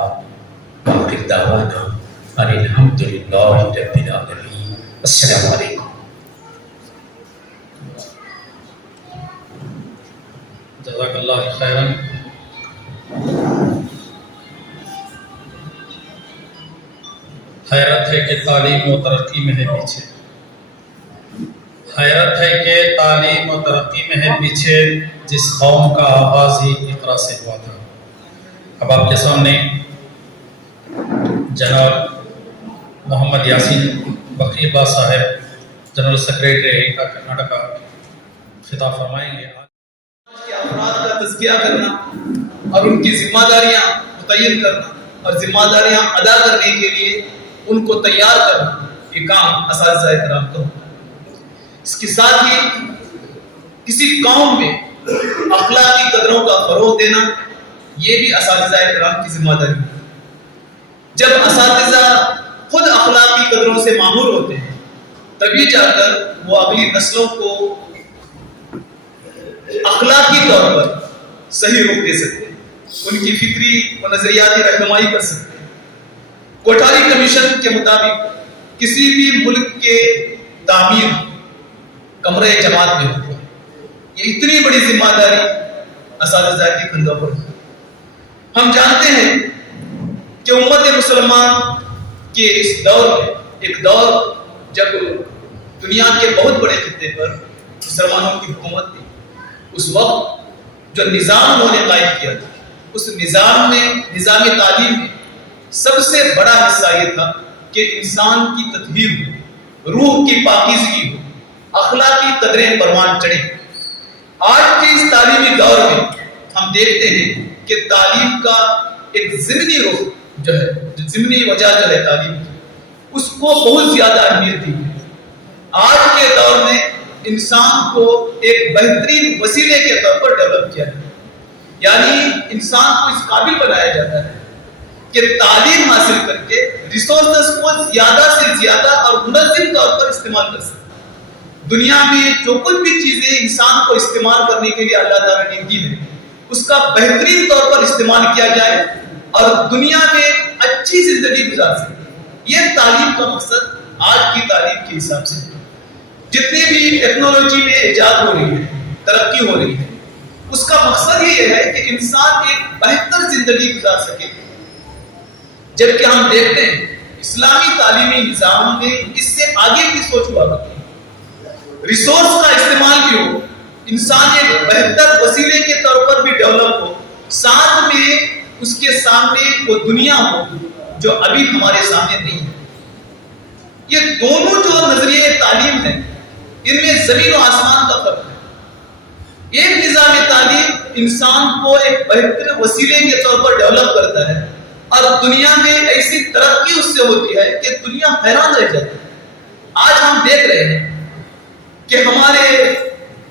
وآخر دعوانا ان الحمد للہ رب العالمین. السلام علیکم. جزاک اللہ خیرا. حیرت ہے کہ تعلیم و ترقی میں ہے پیچھے. حیرت ہے کہ تعلیم و ترقی میں ہے پیچھے جس قوم کا آغاز ہی اقرا سے ہوا تھا. اب آپ کے سامنے جناب محمد یاسین بکری با صاحب جنرل سیکریٹری کرناٹکا خطاب فرمائیں گے. افراد کا تزکیہ کرنا اور ان کی ذمہ داریاں متعین کرنا اور ذمہ داریاں ادا کرنے کے لیے ان کو تیار کرنا، یہ کام اساتذہ کرام کا ہوتا ہے. اس کے ساتھ ہی کسی قوم میں اخلاقی قدروں کا فروغ دینا یہ بھی اساتذہ کرام کی ذمہ داری ہے. جب اساتذہ خود اخلاقی قدروں سے مامور ہوتے ہیں تبھی جا کر وہ اگلی نسلوں کو اخلاقی طور پر صحیح رخ دے سکتے ہیں، ان کی فکری و نظریاتی رہنمائی کر سکتے ہیں. کوٹھاری کمیشن کے مطابق کسی بھی ملک کے تعمیر کمرے جماعت میں ہوتی ہے. یہ اتنی بڑی ذمہ داری اساتذہ کے کندھوں پر ہے. ہم جانتے ہیں کہ امت مسلمان کے اس دور میں، ایک دور جب دنیا کے بہت بڑے خطے پر مسلمانوں کی حکومت تھی، اس وقت جو نظام انہوں نے قائم کیا تھا، اس نظام میں، نظام تعلیم میں سب سے بڑا حصہ یہ تھا کہ انسان کی تطہیر ہو، روح کی پاکیزگی ہو، اخلاقی قدریں پروان چڑھیں۔ آج کے اس تعلیمی دور میں ہم دیکھتے ہیں کہ تعلیم کا ایک ضمنی رخ جو ہے، ضمنی وجہ جو ہے تعلیم کی، اس کو بہت زیادہ اہمیت دی ہے۔ آج کے دور میں انسان کو ایک بہترین وسیلے کے طور پر ڈیولپ کیا جاتا ہے، یعنی انسان کو اس قابل بنایا جاتا ہے کہ تعلیم حاصل کر کے ریسورسز کو زیادہ سے زیادہ اور منظم طور پر استعمال کر سکے۔ دنیا میں جو کچھ بھی چیزیں انسان کو استعمال کرنے کے لیے اللہ تعالیٰ نے دی ہے، اس کا بہترین طور پر استعمال کیا جائے اور دنیا میں اچھی زندگی گزار سکے۔ یہ تعلیم کا مقصد آج کی تعلیم کے حساب سے جتنی بھی ٹیکنالوجی میں ایجاد ہو رہی ہے، ترقی ہو رہی ہے، اس کا مقصد یہ ہے کہ انسان ایک بہتر زندگی گزار سکے۔ جبکہ ہم دیکھتے ہیں اسلامی تعلیمی نظام میں اس سے آگے کی سوچ ہوا کرتی ہے، ریسورس کا استعمال بھی ہو، انسان ایک بہتر وسیلے کے طور پر بھی ڈیولپ ہو، ساتھ میں اس کے سامنے وہ دنیا ہو جو ابھی ہمارے سامنے نہیں ہے۔ یہ دونوں جو نظریے تعلیم ہیں، ان میں زمین و آسمان کا فرق ہے۔ ایک نظام تعلیم انسان کو ایک بہتر وسیلے کے طور پر ڈیولپ کرتا ہے اور دنیا میں ایسی ترقی اس سے ہوتی ہے کہ دنیا حیران رہ جاتی ہے۔ آج ہم دیکھ رہے ہیں کہ ہمارے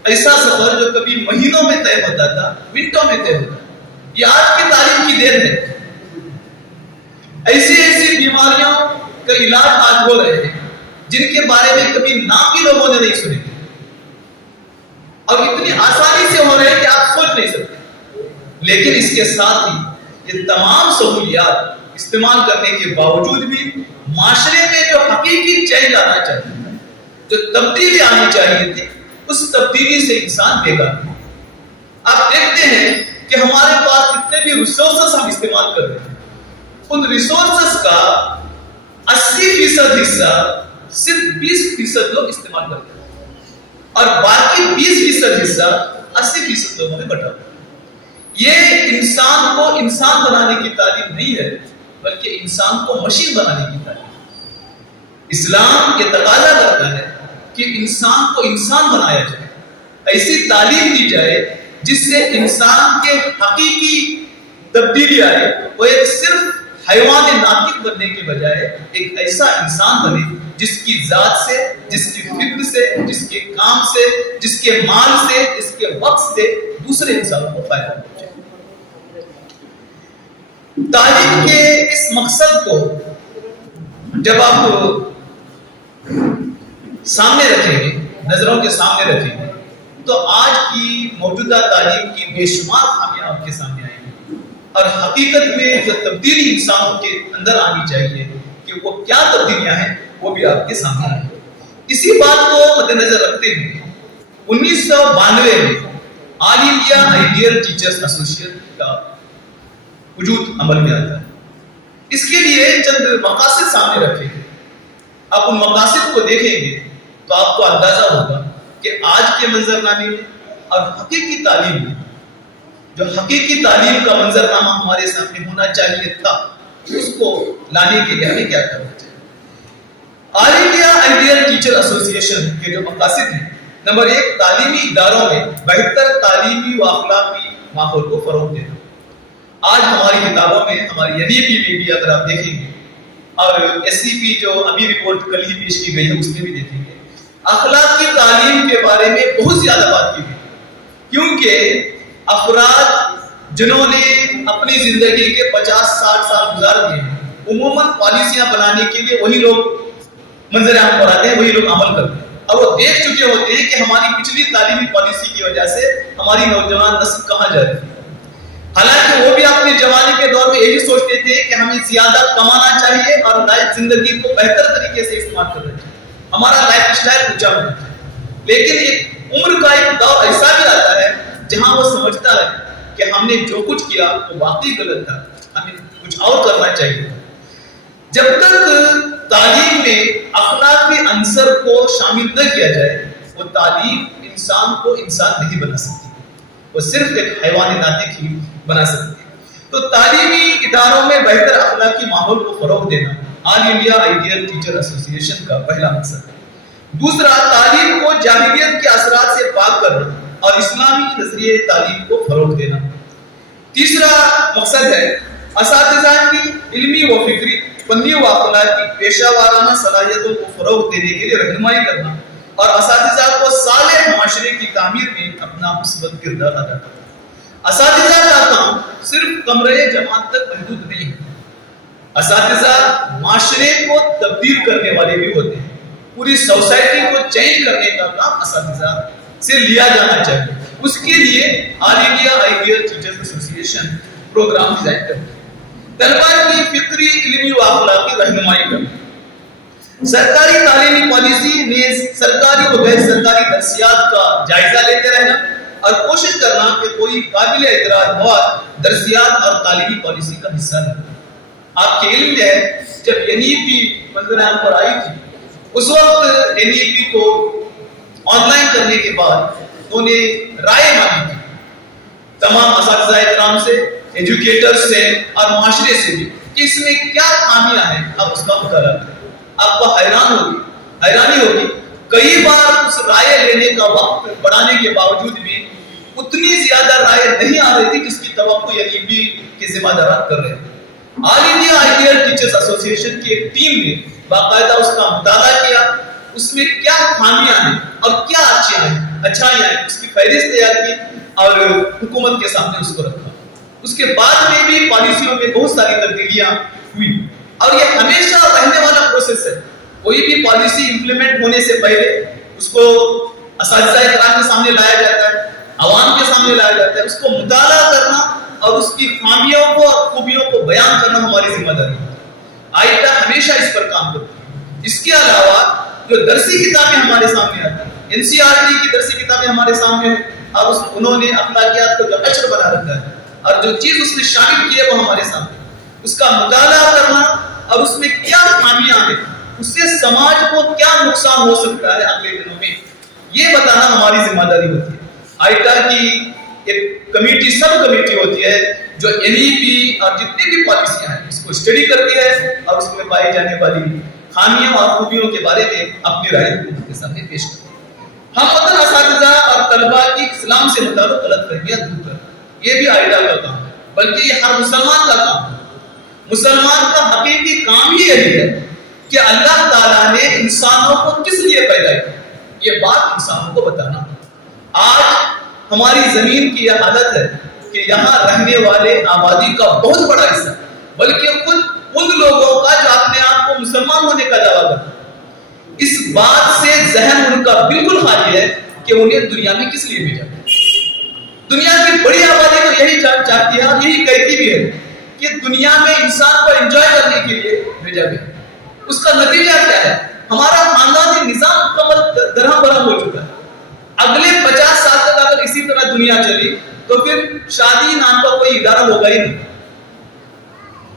ایسا سفر جو کبھی مہینوں میں طے ہوتا تھا، منٹوں میں طے ہوتا ہے، یہ آج کی تعلیم کی دیر ہے۔ ایسی ایسی بیماریوں کا علاج آج ہو رہے ہیں جن کے بارے میں کبھی نام بھی لوگوں نے نہیں سنے، اور اتنی آسانی سے ہو رہے ہیں کہ آپ سوچ نہیں سکتے۔ لیکن اس کے ساتھ ہی یہ تمام سہولیات استعمال کرنے کے باوجود بھی معاشرے میں جو حقیقی چینج آنا چاہیے، جو تبدیلی آنی چاہیے تھی، اس تبدیلی سے انسان بیگار ہے۔ آپ دیکھتے ہیں کہ ہمارے پاس جتنے بھی ریسورسز ہم استعمال کر رہے ہیں، ان ریسورسز کا 80% حصہ صرف 20% لوگ استعمال کرتے ہیں اور باقی 20% حصہ 80% لوگوں میں بٹا ہوا ہے۔ یہ انسان کو انسان بنانے کی تعلیم نہیں ہے، بلکہ انسان کو مشین بنانے کی تعلیم ہے۔ اسلام یہ تقاضا کرتا ہے کہ انسان کو انسان بنایا جائے، ایسی تعلیم دی جائے جس سے انسان کے حقیقی تبدیلی آئے، وہ ایک صرف حیوان ناطق بننے کے بجائے ایک ایسا انسان بنے جس کی ذات سے، جس کی فکر سے، جس کے کام سے، جس کے مال سے، جس کے وقت سے دوسرے انسانوں کو فائدہ پہنچے۔ تعلیم کے اس مقصد کو جب آپ سامنے رکھیں گے، نظروں کے سامنے رکھیں گے، تو آج کی موجودہ تعلیم کی بے شمار خامیاں آپ کے سامنے آئیں گی، اور حقیقت میں جو تبدیلی انسانوں کے اندر آنی چاہیے کہ وہ کیا تبدیلیاں ہیں، وہ بھی آپ کے سامنے آئیں گی۔ اسی بات کو مد نظر رکھتے ہوئے 1992 میں آل انڈیا آئیڈیل ٹیچرز ایسوسی ایشن کا وجود عمل میں آتا ہے۔ اس کے لیے چند مقاصد سامنے رکھے گئے۔ آپ ان مقاصد کو دیکھیں گے تو آپ کو اندازہ ہوگا کہ آج کے منظرنامے میں اور حقیقی تعلیم میں، جو حقیقی تعلیم کا منظرنامہ ہمارے سامنے ہونا چاہیے تھا، اس کو لانے کے لیے ہمیں کیا کرنا چاہیے۔ آل انڈیا آئیڈیل ٹیچر ایسوسی ایشن کے جو مقاصد ہیں، نمبر 1، تعلیمی اداروں میں بہتر تعلیمی و اخلاقی ماحول کو فروغ دینا۔ آج ہماری کتابوں میں، ہماری NEP میں بھی اگر آپ دیکھیں گے، اور SCP جو ابھی رپورٹ کل ہی پیش کی گئی ہے اس میں بھی دیکھیں گے، اخلاقی تعلیم کے بارے میں بہت زیادہ بات کی گئی، کیونکہ افراد جنہوں نے اپنی زندگی کے 50-60 سال گزار دیے ہیں، عموماً پالیسیاں بنانے کے لیے وہی لوگ منظر عام پر آتے ہیں، وہی لوگ عمل کرتے ہیں، اور وہ دیکھ چکے ہوتے ہیں کہ ہماری پچھلی تعلیمی پالیسی کی وجہ سے ہماری نوجوان نسل کہاں جا رہی ہے۔ حالانکہ وہ بھی اپنی جوانی کے دور میں یہی سوچتے تھے کہ ہمیں زیادہ کمانا چاہیے اور لائف زندگی کو بہتر طریقے سے استعمال کرنا چاہیے، ہمارا لائف اسٹائل اونچا ہونا چاہیے۔ لیکن ایک عمر کا ایک دور ایسا بھی آتا ہے جہاں وہ سمجھتا ہے کہ ہم نے جو کچھ کیا وہ واقعی غلط تھا، ہمیں کچھ اور کرنا چاہیے۔ جب تک تعلیم میں اخلاقی عنصر کو شامل نہ کیا جائے، وہ تعلیم انسان کو انسان نہیں بنا سکتی، وہ صرف ایک حیوان ناطق ہی بنا سکتی ہے۔ تو تعلیمی اداروں میں بہتر اخلاقی ماحول کو فروغ دینا آل انڈیا آئیڈیل ٹیچر ایسوسی ایشن کا پہلا مقصد ہے۔ دوسرا، تعلیم کو جاہلیت کے اثرات سے پاک کرنا اور اسلامی نظریے تعلیم کو فروغ دینا۔ تیسرا مقصد ہے اساتذہ کی علمی و فکری، فنی و اخلاقی پیشہ وارانہ صلاحیتوں کو فروغ دینے کے لیے رہنمائی کرنا اور اساتذہ کو صالح معاشرے کی تعمیر میں اپنا مثبت کردار ادا کرنا۔ اساتذہ کا کام صرف کمرے جماعت تک محدود نہیں ہے، اساتذہ معاشرے کو تبدیل کرنے والے بھی ہوتے ہیں۔ پوری سوسائٹی کو چینج کرنے کا کام اساتذہ سے لیا جانا چاہیے۔ اس کے لیے آل انڈیا آئیڈیل ٹیچرز ایسوسی ایشن پروگرام ڈیزائن کرتی ہے۔ طلباء کی فکری، علمی و اخلاقی رہنمائی کرنا۔ سرکاری تعلیمی پالیسی نیز سرکاری و غیر سرکاری درسیات کا جائزہ لیتے رہنا اور کوشش کرنا کہ کوئی قابل اعتراض مواد درسیات اور تعلیمی پالیسی کا حصہ نہ ہو۔ آپ کے علم میں ہے جب NEP منظر عام پر آئی تھی، اس وقت NEP کو آن لائن کرنے کے بعد انہوں نے رائے مانگی تھی تمام اساتذہ احترام سے، ایجوکیٹر سے اور معاشرے سے بھی کہ اس میں کیا خامیاں ہیں، آپ اس کا مطالعہ کریں۔ آپ کو حیرانی ہوگی کئی بار اس رائے لینے کا وقت بڑھانے کے باوجود بھی اتنی زیادہ رائے نہیں آ رہی تھی جس کی توقع NEP کے ذمہ داران کر رہے تھے۔ آل انڈیا آئیڈیل ٹیچرز ایسوسی ایشن کی ایک ٹیم نے باقاعدہ اس کا مطالعہ کیا، اس میں کیا خامیاں ہیں اور کیا اچھائیاں ہیں، اس کی فہرست تیار کی اور حکومت کے سامنے اس کو رکھا۔ اس کے بعد میں بھی پالیسیوں میں بہت ساری تبدیلیاں ہوئی اور یہ ہمیشہ رہنے والا پروسیس ہے۔ کوئی بھی پالیسی امپلیمنٹ ہونے سے پہلے اس کو اساتذہ احترام کے سامنے لایا جاتا ہے، عوام کے سامنے لایا جاتا ہے، اس کو مطالعہ کرنا اور اس کی خامیوں کو اور خوبیوں کو بیان کرنا ہماری ذمہ داری ہے۔ آئیڈا ہمیشہ اس پر کام کرتی ہے۔ اس کے علاوہ جو درسی کتابیں ہمارے سامنے آتی ہیں، NCERT کی درسی کتابیں ہمارے سامنے ہیں اور انہوں نے اخلاقیات کو جو حشر بنا رکھا ہے اور جو چیز اس نے شامل کی ہے وہ ہمارے سامنے، اس کا مطالعہ کرنا اور اس میں کیا خامیاں ہیں، اس سے سماج کو کیا نقصان ہو سکتا ہے اگلے دنوں میں، یہ بتانا ہماری ذمہ داری ہوتی ہے۔ آئیٹا کی ایک کمیٹی، سب کمیٹی ہوتی ہے جو NEP اور جتنی بھی پالیسیاں ہیں اس کو اسٹڈی کرتی ہے اور اس میں پائی جانے والی خامیوں اور خوبیوں کے بارے میں اپنی رائے حکومت کے سامنے پیش کرتی ہے۔ ہم وطن اساتذہ اور طلباء کی اسلام سے متعلق غلط فہمیاں دور کرنا، یہ بھی آئیڈا کا کام ہے، بلکہ یہ ہر مسلمان کا کام ہے۔ مسلمان کا حقیقی کام ہی یہی ہے کہ اللہ تعالیٰ نے انسانوں کو کس لیے پیدا کیا، یہ بات انسانوں کو بتانا۔ آج ہماری زمین کی یہ حالت ہے کہ یہاں رہنے والے آبادی کا بہت بڑا حصہ، بلکہ خود ان لوگوں کا جو اپنے آپ کو مسلمان ہونے کا دعویٰ کرتے ہیں، اس بات سے ذہن ان کا بالکل خالی ہے کہ انہیں دنیا میں کس لیے بھیجا گیا۔ دنیا کی بڑی آبادی تو یہی چاہتی ہے اور یہی کہتی بھی ہے کہ دنیا میں انسان کو انجوائے کرنے کے لیے بھیجا گیا۔ اس کا نتیجہ کیا ہے؟ ہمارا خاندانی نظام مکمل درہم برہم ہو چکا ہے۔ اگلے 50 سال تک اگر اسی طرح دنیا چلی تو پھر شادی نام کا کوئی ادارہ ہوگا ہی نہیں،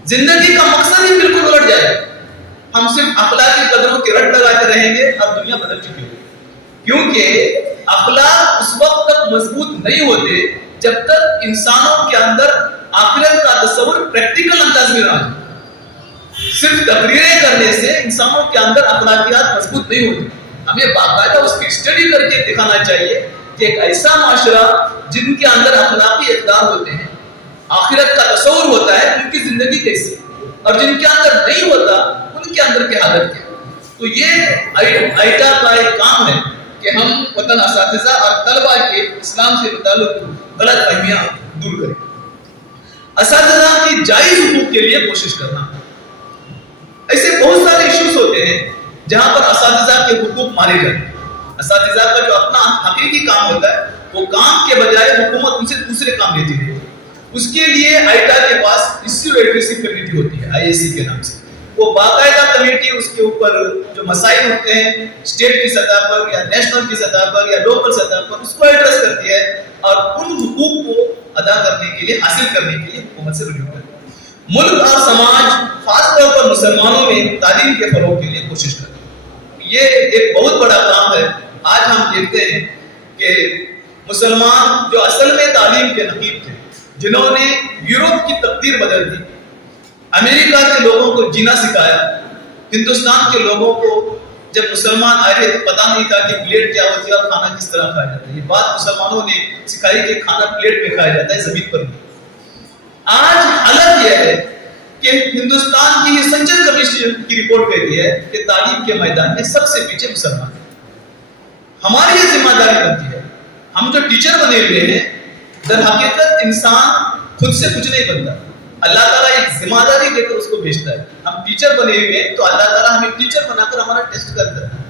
زندگی کا مقصد ہی بالکل الٹ جائے گا۔ ہم صرف اخلاقی قدروں کی رٹ لگاتے رہیں گے اور دنیا بدل چکی ہوگی، کیونکہ اخلاق اس وقت تک مضبوط نہیں ہوتے جب تک انسانوں کے اندر آخرت کا تصور پریکٹیکل انداز میں نہ آئے۔ صرف تقریریں کرنے سے انسانوں کے اندر اخلاقیات مضبوط نہیں ہوتی، ہمیں باقاعدہ اس کی اسٹڈی کر کے دکھانا چاہیے کہ ایک ایسا معاشرہ جن کے اندر اخلاقی اقدار ہوتے ہیں، آخرت کا تصور ہوتا ہے، ان کی زندگی کیسی، اور جن کے اندر نہیں ہوتا ان کے اندر کی حالت کیا۔ تو یہ آئیٹا کا ایک کام ہے کہ ہم وطن اساتذہ اور طلباء کے اسلام سے متعلق غلط فہمیاں دور کریں۔ اساتذہ کی جائز حقوق کے لیے کوشش کرنا۔ ایسے بہت سارے ایشوز ہوتے ہیں جہاں پر اساتذہ کے حقوق مارے جاتے ہیں۔ اساتذہ کا جو اپنا حقیقی کام ہوتا ہے وہ کام کے بجائے حکومت ان سے دوسرے کام لیتی ہے۔ اس کے لیے آئیٹا کے پاس ایشو ایڈریسنگ کمیٹی ہوتی ہے، IAC کے نام سے۔ وہ باقاعدہ کمیٹی اس کے اوپر جو مسائل ہوتے ہیں اسٹیٹ کی سطح پر یا نیشنل کی سطح پر یا لوکل سطح پر اس کو ایڈریس کرتی ہے اور ان حقوق کو ادا کرنے کے لیے، حاصل کرنے کے لیے حکومت سے رجوع کرتی ہے۔ ملک اور سماج خاص طور پر مسلمانوں میں تعلیم کے فروغ کے لیے کوشش کرتی ہے۔ یہ ایک بہت بڑا کام ہے۔ آج ہم دیکھتے ہیں کہ مسلمان جو اصل میں تعلیم کے نقیب تھے، جنہوں نے یورپ کی تقدیر بدل دی، امریکہ کے لوگوں کو جینا سکھایا، ہندوستان کے لوگوں کو جب مسلمان آئے تھے تو پتہ نہیں تھا کہ پلیٹ کیا ہوتی ہے اور کھانا کس طرح کھایا جاتا ہے. یہ بات مسلمانوں نے سکھائی کہ کھانا پلیٹ میں کھایا جاتا ہے، زمین پر نہیں. آج حالت یہ ہے کہ ہندوستان کی یہ سینٹرل کمیشن کی رپورٹ کہتی ہے کہ تعلیم کے میدان میں سب سے پیچھے مسلمان ہیں. ہماری یہ ذمہ داری بنتی ہے. ہم جو ٹیچر بنے ہوئے ہیں، در حقیقت انسان خود سے کچھ نہیں بنتا، اللہ تعالیٰ ایک ذمہ داری دے کر اس کو بھیجتا ہے. ہم ٹیچر بنے ہوئے ہیں تو اللہ تعالیٰ ہمیں ٹیچر بنا کر ہمارا ٹیسٹ کرتا ہے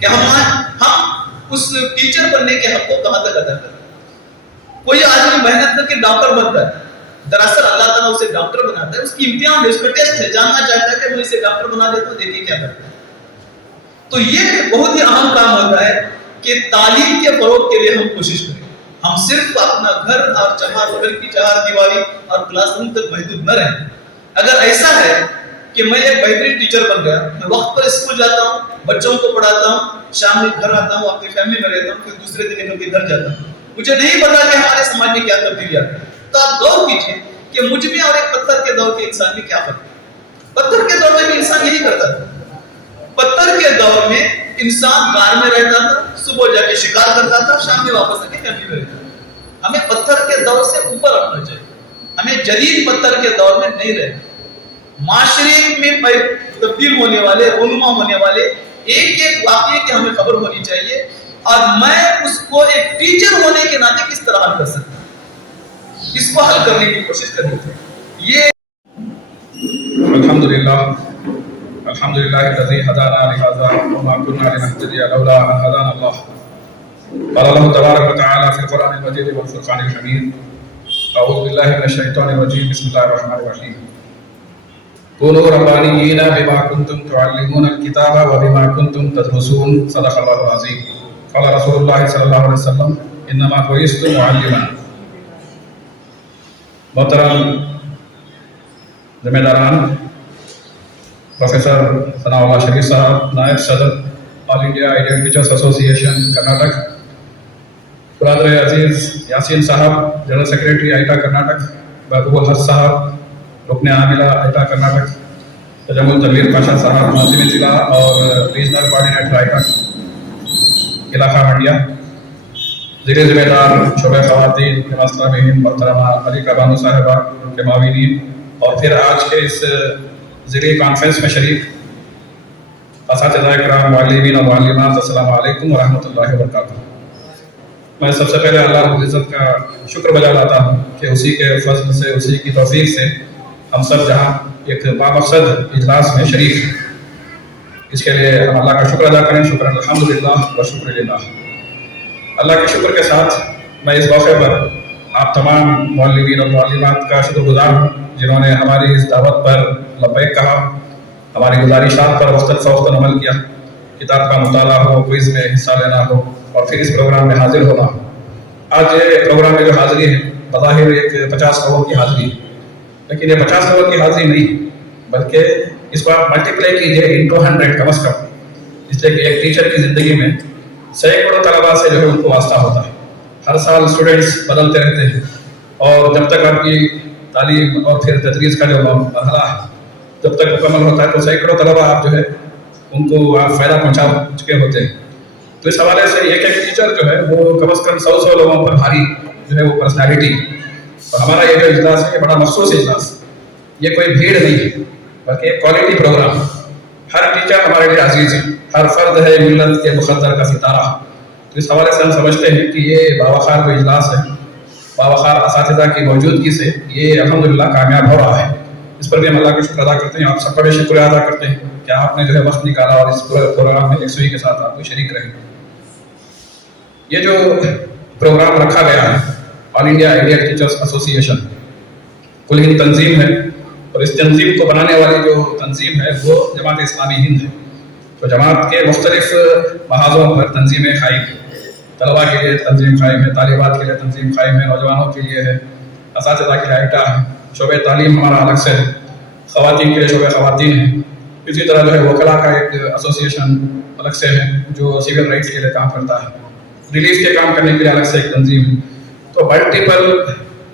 کہ ہم اس ٹیچر بننے کے حق کو کہاں تک ادا کرتے ہیں. کوئی آدمی محنت کر کے ڈاکٹر بنتا ہے، دراصل اللہ تعالیٰ اسے ڈاکٹر بناتا ہے، اس کی امتحان ہے، اس کا ٹیسٹ ہے، جاننا چاہتا ہے کہ میں اسے ڈاکٹر بنا دیتا ہوں، دیکھیے کیا کرتا ہے. تو یہ بہت ہی اہم کام ہوتا ہے کہ تعلیم کے فروغ کے لیے ہم کوشش کریں. ہم صرف اپنا گھر اور گھر کی چہار دیواری اور کلاس روم تک محدود نہ رہیں. اگر ایسا ہے کہ میں ایک بہترین ٹیچر بن گیا، میں وقت پر اسکول جاتا ہوں، بچوں کو پڑھاتا ہوں، شام میں گھر آتا ہوں، اپنی فیملی میں رہتا ہوں، پھر دوسرے دن نکل کے گھر جاتا ہوں، مجھے نہیں پتا کہ ہمارے سماج میں کیا تبدیلی آتی ہے، تو آپ غور کیجیے کہ مجھ میں اور ایک پتھر کے دور کے انسان میں کیا فرق ہے. پتھر کے دور میں بھی انسان یہی کرتا تھا. پتھر کے دور میں انسان غار میں رہتا تھا، صبح جا کے شکار کرتا تھا، شام میں واپس آ کے فیملی میں رہتا تھا. ہمیں پتھر کے دور سے اوپر رکھنا چاہیے، ہمیں جدید پتھر کے دور میں نہیں رہنا. معاشرے میں تبدیل ہونے والے، رونما ہونے والے ایک ایک واقعے کی ہمیں خبر ہونی چاہیے، اور میں اس کو ایک ٹیچر ہونے کے ناطے کس طرح حل کر سکتا ہوں، اس کو حل کرنے کی کوشش کرنی چاہیے. یہ الحمدللہ الذی ہدانا لہذا وما كنا لنهتدی لولا ان ہدانا اللہ. قال اللہ تبارک وتعالی فی القرآن المجید والفرقان الحمید. اعوذ باللہ من الشیطان الرجیم. بسم اللہ الرحمن الرحیم. كونوا ربانیین بما کنتم تعلمون الکتاب وبما کنتم تدرسون. صدق اللہ العظیم. قال رسول اللہ صلی اللہ علیہ وسلم انما بعثت معلما. محترم ذمہ داران، پروفیسر ثناء اللہ شریف صاحب، نائب صدر آل انڈیا ایڈیڈ ٹیچرز ایسوسی ایشن کرناٹک، برادر عزیز یاسین صاحب، جنرل سیکریٹری آئیٹا کرناٹک، محبوب الحق صاحب، رکن عاملہ آئیٹا کرناٹک، تجمل تنویر پاشا صاحب، ناظم ضلع اور ریجنل کوآرڈینیٹر آئیٹا علاقہ منڈیا، زیر ذمہ دار شعبہ خواتین اسلامی ہند محترمہ علیقہ بانو صاحبہ، ان کے معاونین، اور پھر آج کے اس ذریعے کانفرنس میں شریک اساتذہ کرام، معلمین و معلمات، السلام علیکم ورحمۃ اللہ وبرکاتہ. میں سب سے پہلے اللہ رب العزت کا شکر بجا لاتا ہوں کہ اسی کے فضل سے، اسی کی توفیق سے ہم سب جہاں ایک بامقصد اجلاس میں شریک ہیں. اس کے لیے ہم اللہ کا شکر ادا کریں. شکر الحمدللہ و شکر للہ. اللہ کے شکر کے ساتھ میں اس موقع پر آپ تمام معلمین اور معلمات کا شکر گزار ہوں جنہوں نے ہماری اس دعوت پر لبیک کہا، ہماری گزارشات پر وقتاً فوقتاً عمل کیا، کتاب کا مطالعہ ہو، کوئز میں حصہ لینا ہو، اور پھر اس پروگرام میں حاضر ہونا ہو. آج یہ پروگرام میں جو حاضری ہے بظاہر ایک 50 لوگوں کی حاضری ہے، لیکن یہ 50 لوگوں کی حاضری نہیں، بلکہ اس کو آپ ملٹیپلائی کیجئے انٹو 100 کم از کم، اس لیے کہ ایک ٹیچر کی زندگی میں سینکڑوں طلباء سے جو ہے ان کو واسطہ ہوتا ہے. ہر سال اسٹوڈنٹس بدلتے رہتے ہیں، اور جب تک آپ کی تعلیم اور پھر تدریس کا جو مرحلہ ہے جب تک مکمل ہوتا ہے تو سینکڑوں طلباء آپ جو ہے ان کو آپ فائدہ پہنچا چکے ہوتے ہیں. تو اس حوالے سے ایک ایک ٹیچر جو ہے وہ کم از کم 100 لوگوں پر بھاری جو ہے وہ پرسنالٹی. اور ہمارا یہ جو اجلاس ہے یہ بڑا مخصوص اجلاس ہے، یہ کوئی بھیڑ نہیں ہے بلکہ ایک کوالٹی پروگرام. ہر ٹیچر ہمارے لیے عزیز ہے، ہر فرد ہے ملت کے مقدر کا ستارہ. تو اس حوالے سے ہم سمجھتے ہیں کہ یہ باوقار جو اجلاس ہے، باوقار اساتذہ کی موجودگی سے یہ الحمدللہ کامیاب ہو رہا ہے. اس پر بھی ہم اللہ کا شکر ادا کرتے ہیں. آپ سب کا بھی شکریہ ادا کرتے ہیں کہ آپ نے جو ہے وقت نکالا اور اس پورے پروگرام میں یکسوئی کے ساتھ آپ کو شریک رہے. یہ جو پروگرام رکھا گیا ہے آل انڈیا ایڈیڈ ٹیچرز ایسوسی ایشن کل ہند تنظیم ہے، اور اس تنظیم کو بنانے والی جو تنظیم ہے وہ جماعت اسلامی ہند ہے. تو جماعت کے مختلف محاذوں پر تنظیمیں قائم ہیں. طلباء کے لیے تنظیم قائم ہے، طالبات کے لیے تنظیم قائم ہے، نوجوانوں کے لیے ہے، اساتذہ کے لیے آئیٹا ہے، شعبہ تعلیم ہمارا الگ سے ہے، خواتین کے لیے شعبہ خواتین ہے. اسی طرح جو ہے وکلا کا ایک ایسوسی ایشن الگ سے ہے جو سول رائٹس کے لیے کام کرتا ہے. ریلیف کے کام کرنے کے لیے الگ سے ایک تنظیم ہے. تو ملٹیپل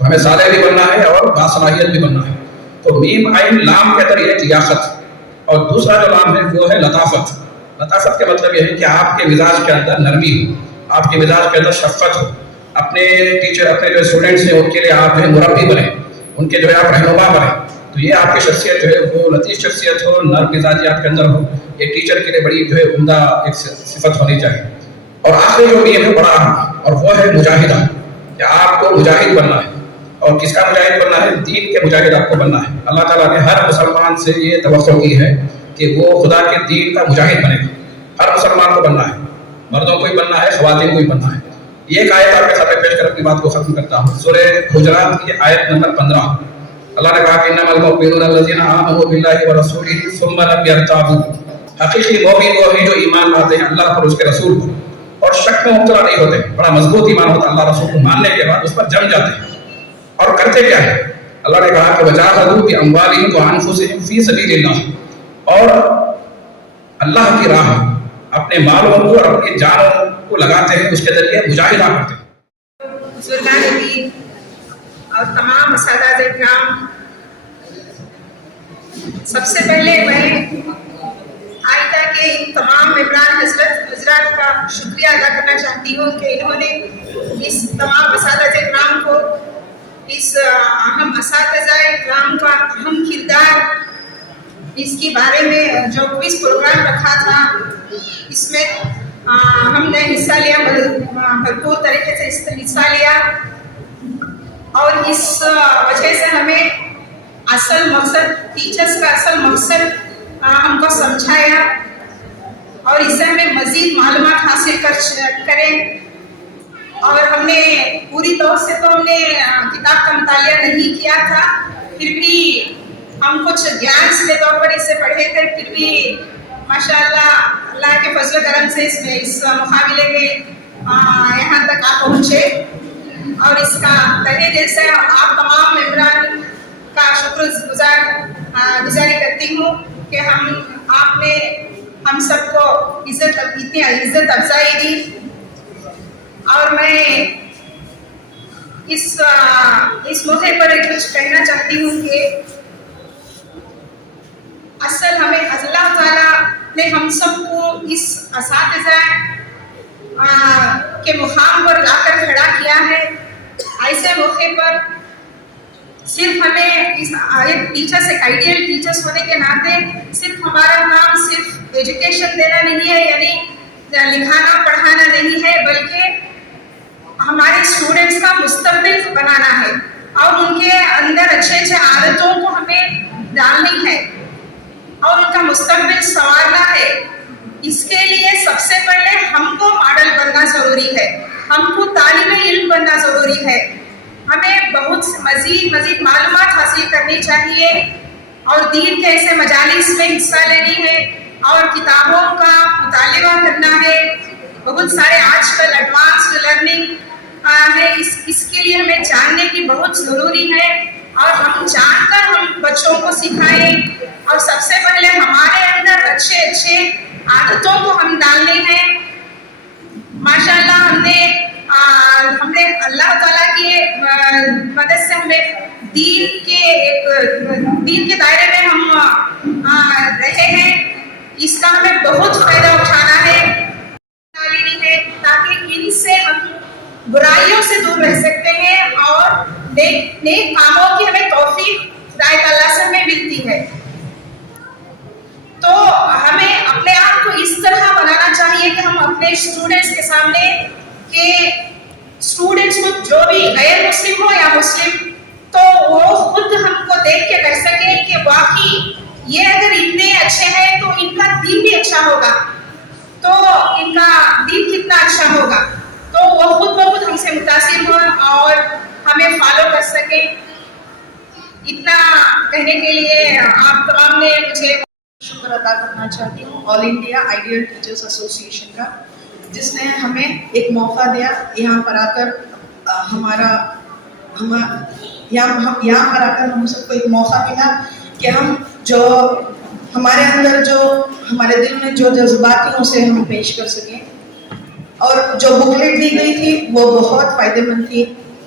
تو ہمیں صالح بھی بننا ہے اور باصلاحیت بھی بننا ہے. تو میم عین لام کے اندر ایک لیاقت اور دوسرا جو لام ہے وہ ہے لطافت. لطافت کا مطلب یہ ہے کہ آپ کے مزاج کے اندر نرمی ہو, آپ کے مزاج کے اندر شفقت ہو, اپنے ٹیچر اپنے جو اسٹوڈنٹس ہیں ان کے لیے آپ جو ہے مربی بنے, ان کے جو ہے آپ رہنما بنے. تو یہ آپ کی شخصیت جو ہے وہ لطیف شخصیت ہو, نرم مزاجی آپ کے اندر ہو. یہ ٹیچر کے لیے بڑی جو ہے عمدہ ایک صفت ہونی چاہیے. اور آخری جو میم ہے بڑا اہم اور وہ ہے مجاہدہ, کہ آپ کو مجاہد بننا ہے. اور کس کا مجاہد بننا ہے؟ دین کے مجاہد آپ کو بننا ہے. اللہ تعالیٰ نے ہر مسلمان سے یہ توقع کی ہے کہ وہ خدا کے دین کا مجاہد بنے گا. ہر مسلمان کو بننا ہے, مردوں کو ہی بننا ہے, خواتین کو ہی بننا ہے. یہ ایک آیت آپ کے سامنے پیش کر اپنی بات کو ختم کرتا ہوں. سورہ حجرات کی آیت نمبر 15. اللہ نے کہا کہ انما المؤمنون الذین آمنوا باللہ ورسولہ ثم لم یرتابوا. حقیقی مومن وہ ہیں جو ایمان لاتے ہیں اللہ پر, اس کے رسول پر, اور شک میں مبتلا نہیں ہوتے. بڑا مضبوط ایمان ہوتا ہے, اللہ رسول کو ماننے کے بعد اس پر جم جاتے ہیں. اور کرتے کیا ہے؟ اللہ نے کہا کہ وجاہدوا باموالہم وانفسہم فی سبیل اللہ, اور اللہ کی راہ اپنے مالوں کو اور اپنی جانوں کو لگاتے ہیں, اس کے ذریعے مجاہدہ کرتے ہیں. بزرگان دین اور تمام اساتذہ کرام, سب سے پہلے میں عائدہ کے تمام ممبران حضرات کا شکریہ ادا کرنا چاہتی ہوں کہ انہوں نے اس تمام اساتذہ کرام کو, اس اہم اساتذہ کرام کا اہم کردار, اس کے بارے میں جو کوئز پروگرام رکھا تھا اس میں ہم نے حصہ لیا, بھرپور طریقے سے حصہ لیا. اور اس وجہ سے ہمیں اصل مقصد, ٹیچرز کا اصل مقصد ہم کو سمجھایا, اور اس سے ہمیں مزید معلومات حاصل کریں. اور ہم نے پوری طور سے تو ہم نے کتاب کا مطالعہ نہیں کیا تھا, پھر بھی ہم کچھ گیانس کے طور پر اسے پڑھے تھے. پھر بھی ماشاءاللہ اللہ کے فضل و کرم سے اس مقابلے میں یہاں تک آپ پہنچے, اور اس کا تہہ دل سے آپ تمام ممبران کا شکر گزاری کرتی ہوں کہ آپ نے ہم سب کو اتنی عزت افزائی دی. اور میں اس موقع پر کچھ کہنا چاہتی ہوں کہ اصل ہمیں اللہ تعالیٰ نے ہم سب کو اس اساتذہ کے مقام پر لا کر کھڑا کیا ہے. ایسے موقع پر صرف ہمیں اس ٹیچرس, ایک آئیڈیل ٹیچرس ہونے کے ناطے صرف ہمارا کام صرف ایجوکیشن دینا نہیں ہے, یعنی لکھانا پڑھانا نہیں ہے, بلکہ ہمارے اسٹوڈنٹس کا مستقبل بنانا ہے, اور ان کے اندر اچھے اچھے عادتوں کو ہمیں ڈالنی ہے, اور ان کا مستقبل سنوارنا ہے. اس کے لیے سب سے پہلے ہم کو ماڈل بننا ضروری ہے, ہم کو طالب علم بننا ضروری ہے. ہمیں بہت مزید معلومات حاصل کرنی چاہیے, اور دین کے ایسے مجالس میں حصہ لینی ہے, اور کتابوں کا مطالعہ کرنا ہے. بہت سارے آج کل ایڈوانسڈ لرننگ ہے, اس کے لیے ہمیں جاننے کی بہت ضروری ہے, اور ہم جان کر ہم بچوں کو سکھائیں. اور سب سے پہلے ہمارے اندر اچھے عادتوں کو ہم ڈالنے ہیں. ماشاءاللہ ہم نے اللہ تعالیٰ کی مدد سے ہمیں دین کے دائرے میں ہم رہے ہیں. اس کا ہمیں بہت فائدہ اٹھانا ہے, تاکہ ان سے ہم برائیوں سے دور رہ سکتے ہیں, اور نیک کاموں کی ہمیں توفیق خدائے اللہ سے ہمیں ملتی ہے. تو ہمیں اپنے آپ کو اس طرح بنانا چاہیے کہ ہم اپنے اسٹوڈنٹس کے سامنے, کہ اسٹوڈنٹس کو جو بھی غیر مسلم ہو یا مسلم, تو وہ خود ہم کو دیکھ کے کہہ سکیں کہ واقعی یہ اگر اتنے اچھے ہیں تو ان کا دین بھی اچھا ہوگا, تو ان کا دین کتنا اچھا ہوگا. تو وہ خود بخود ہم سے متاثر ہو اور ہمیں فالو کر سکیں. اتنا کہنے کے لیے آپ تمام نے مجھے شکر ادا کرنا چاہتی ہوں آل انڈیا آئیڈیل ٹیچرز ایسوسی ایشن کا, جس نے ہمیں ایک موقع دیا یہاں پر آ کر یہاں پر آ کر ہم سب کو ایک موقع ملا کہ ہم جو ہمارے اندر جو ہمارے دل میں جو جذبات ہیں اسے ہم پیش کر سکیں. اور جو بکلیٹ دی گئی تھی وہ بہت فائدہ مند تھی.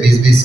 20-20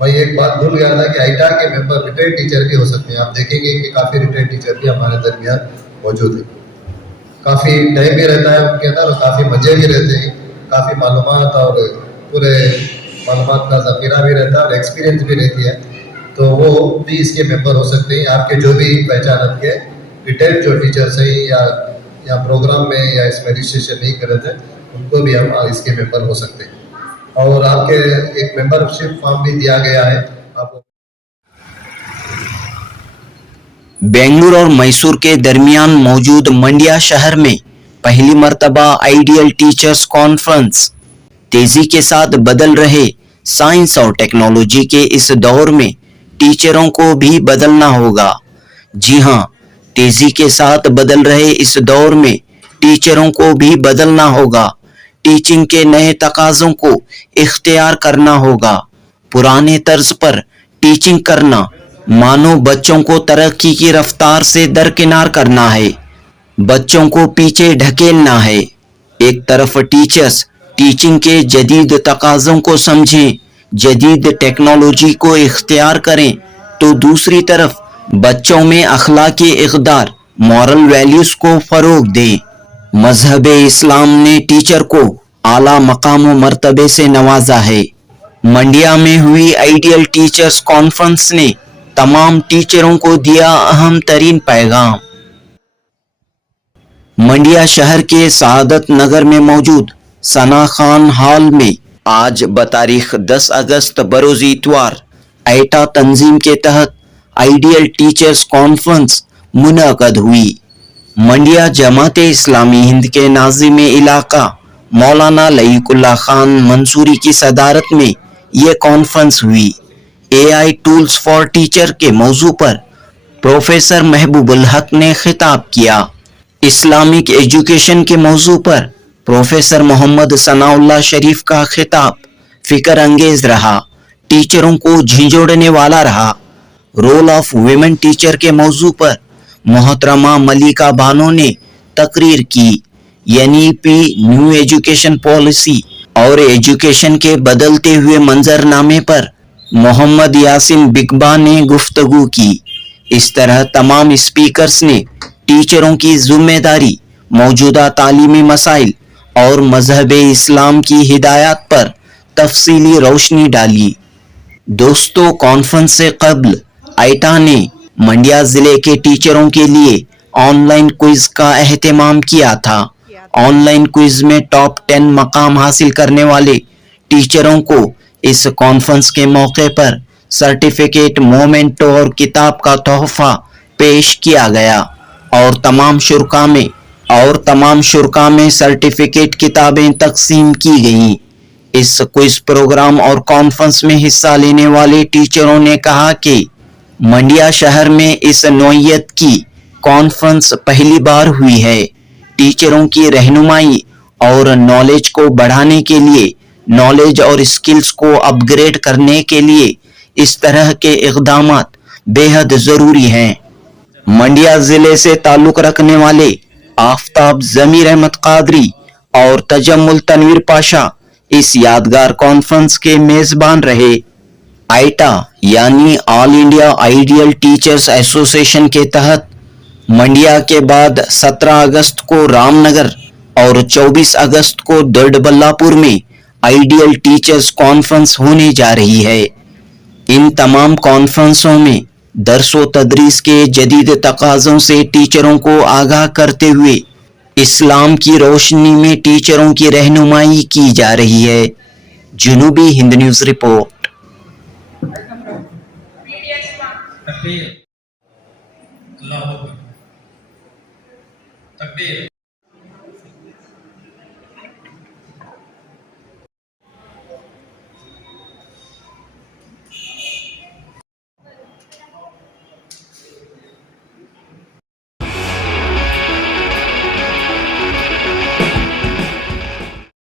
میں ایک بات بھول گیا تھا کہ آئیٹا کے ممبر ریٹائرڈ ٹیچر بھی ہو سکتے ہیں. آپ دیکھیں گے کہ کافی ریٹائرڈ ٹیچر بھی ہمارے درمیان موجود ہیں. کافی ٹائم بھی رہتا ہے ان کے اندر اور کافی مزے بھی رہتے ہیں, کافی معلومات اور پورے معلومات کا ذخیرہ بھی رہتا ہے اور ایکسپیرینس بھی رہتی ہے. تو وہ بھی اس کے ممبر ہو سکتے ہیں. آپ کے جو بھی پہچانت کے ریٹائرڈ جو ٹیچرس ہیں یا پروگرام میں یا اس میں رجسٹریشن نہیں کرے تھے ان کو بھی ہم اس کے ممبر ہو سکتے ہیں. اور آپ کے ایک ممبر شپ فارم بھی دیا گیا ہے آپ کو. بنگلور اور میسور کے درمیان موجود منڈیا شہر میں پہلی مرتبہ آئیڈیل ٹیچرز کانفرنس. تیزی کے ساتھ بدل رہے سائنس اور ٹیکنالوجی کے اس دور میں ٹیچروں کو بھی بدلنا ہوگا. جی ہاں, تیزی کے ساتھ بدل رہے اس دور میں ٹیچروں کو بھی بدلنا ہوگا. ٹیچنگ کے نئے تقاضوں کو اختیار کرنا ہوگا. پرانے طرز پر ٹیچنگ کرنا مانو بچوں کو ترقی کی رفتار سے درکنار کرنا ہے, بچوں کو پیچھے ڈھکیلنا ہے. ایک طرف ٹیچرز ٹیچنگ کے جدید تقاضوں کو سمجھیں, جدید ٹیکنالوجی کو اختیار کریں, تو دوسری طرف بچوں میں اخلاقی اقدار مورل ویلیوز کو فروغ دیں. مذہب اسلام نے ٹیچر کو اعلیٰ مقام و مرتبے سے نوازا ہے. منڈیا میں ہوئی آئیڈیل ٹیچرز کانفرنس نے تمام ٹیچروں کو دیا اہم ترین پیغام. منڈیا شہر کے سعادت نگر میں موجود ثنا خان ہال میں آج بتاریخ 10 اگست بروز اتوار آئیٹا تنظیم کے تحت آئیڈیل ٹیچرز کانفرنس منعقد ہوئی. منڈیا جماعت اسلامی ہند کے ناظم علاقہ مولانا لعیق اللہ خان منصوری کی صدارت میں یہ کانفرنس ہوئی. اے آئی ٹولز فار ٹیچر کے موضوع پر پروفیسر محبوب الحق نے خطاب کیا. اسلامک ایجوکیشن کے موضوع پر پروفیسر محمد ثناء اللہ شریف کا خطاب فکر انگیز رہا, ٹیچروں کو جھنجھوڑنے والا رہا. رول آف ویمن ٹیچر کے موضوع پر محترمہ ملیکا بانو نے تقریر کی. یعنی پی نیو ایجوکیشن پالیسی اور ایجوکیشن کے بدلتے ہوئے منظرنامے پر محمد یاسین بگبا نے گفتگو کی. اس طرح تمام اسپیکرز نے ٹیچروں کی ذمہ داری, موجودہ تعلیمی مسائل اور مذہب اسلام کی ہدایات پر تفصیلی روشنی ڈالی. دوستو, کانفرنس سے قبل آئیٹا نے منڈیا ضلع کے ٹیچروں کے لیے آن لائن کوئز کا اہتمام کیا تھا. آن لائن کوئز میں ٹاپ 10 مقام حاصل کرنے والے ٹیچروں کو اس کانفرنس کے موقع پر سرٹیفکیٹ, مومنٹو اور کتاب کا تحفہ پیش کیا گیا اور تمام شرکاء میں سرٹیفکیٹ کتابیں تقسیم کی گئیں. اس کوئز پروگرام اور کانفرنس میں حصہ لینے والے ٹیچروں نے کہا کہ منڈیا شہر میں اس نوعیت کی کانفرنس پہلی بار ہوئی ہے. ٹیچروں کی رہنمائی اور نالج کو بڑھانے کے لیے, نالج اور اسکلز کو اپ گریڈ کرنے کے لیے اس طرح کے اقدامات بے حد ضروری ہیں. منڈیا ضلع سے تعلق رکھنے والے آفتاب ضمیر احمد قادری اور تجمل تنویر پاشا اس یادگار کانفرنس کے میزبان رہے. آئیٹا یعنی آل انڈیا آئیڈیل ٹیچرز ایسوسی ایشن کے تحت منڈیا کے بعد 17 اگست کو رام نگر اور 24 اگست کو دڈبلا پور میں آئیڈیل ٹیچرز کانفرنس ہونے جا رہی ہے. ان تمام کانفرنسوں میں درس و تدریس کے جدید تقاضوں سے ٹیچروں کو آگاہ کرتے ہوئے اسلام کی روشنی میں ٹیچروں کی رہنمائی کی جا رہی ہے. جنوبی ہند نیوز رپورٹ. تکبیر.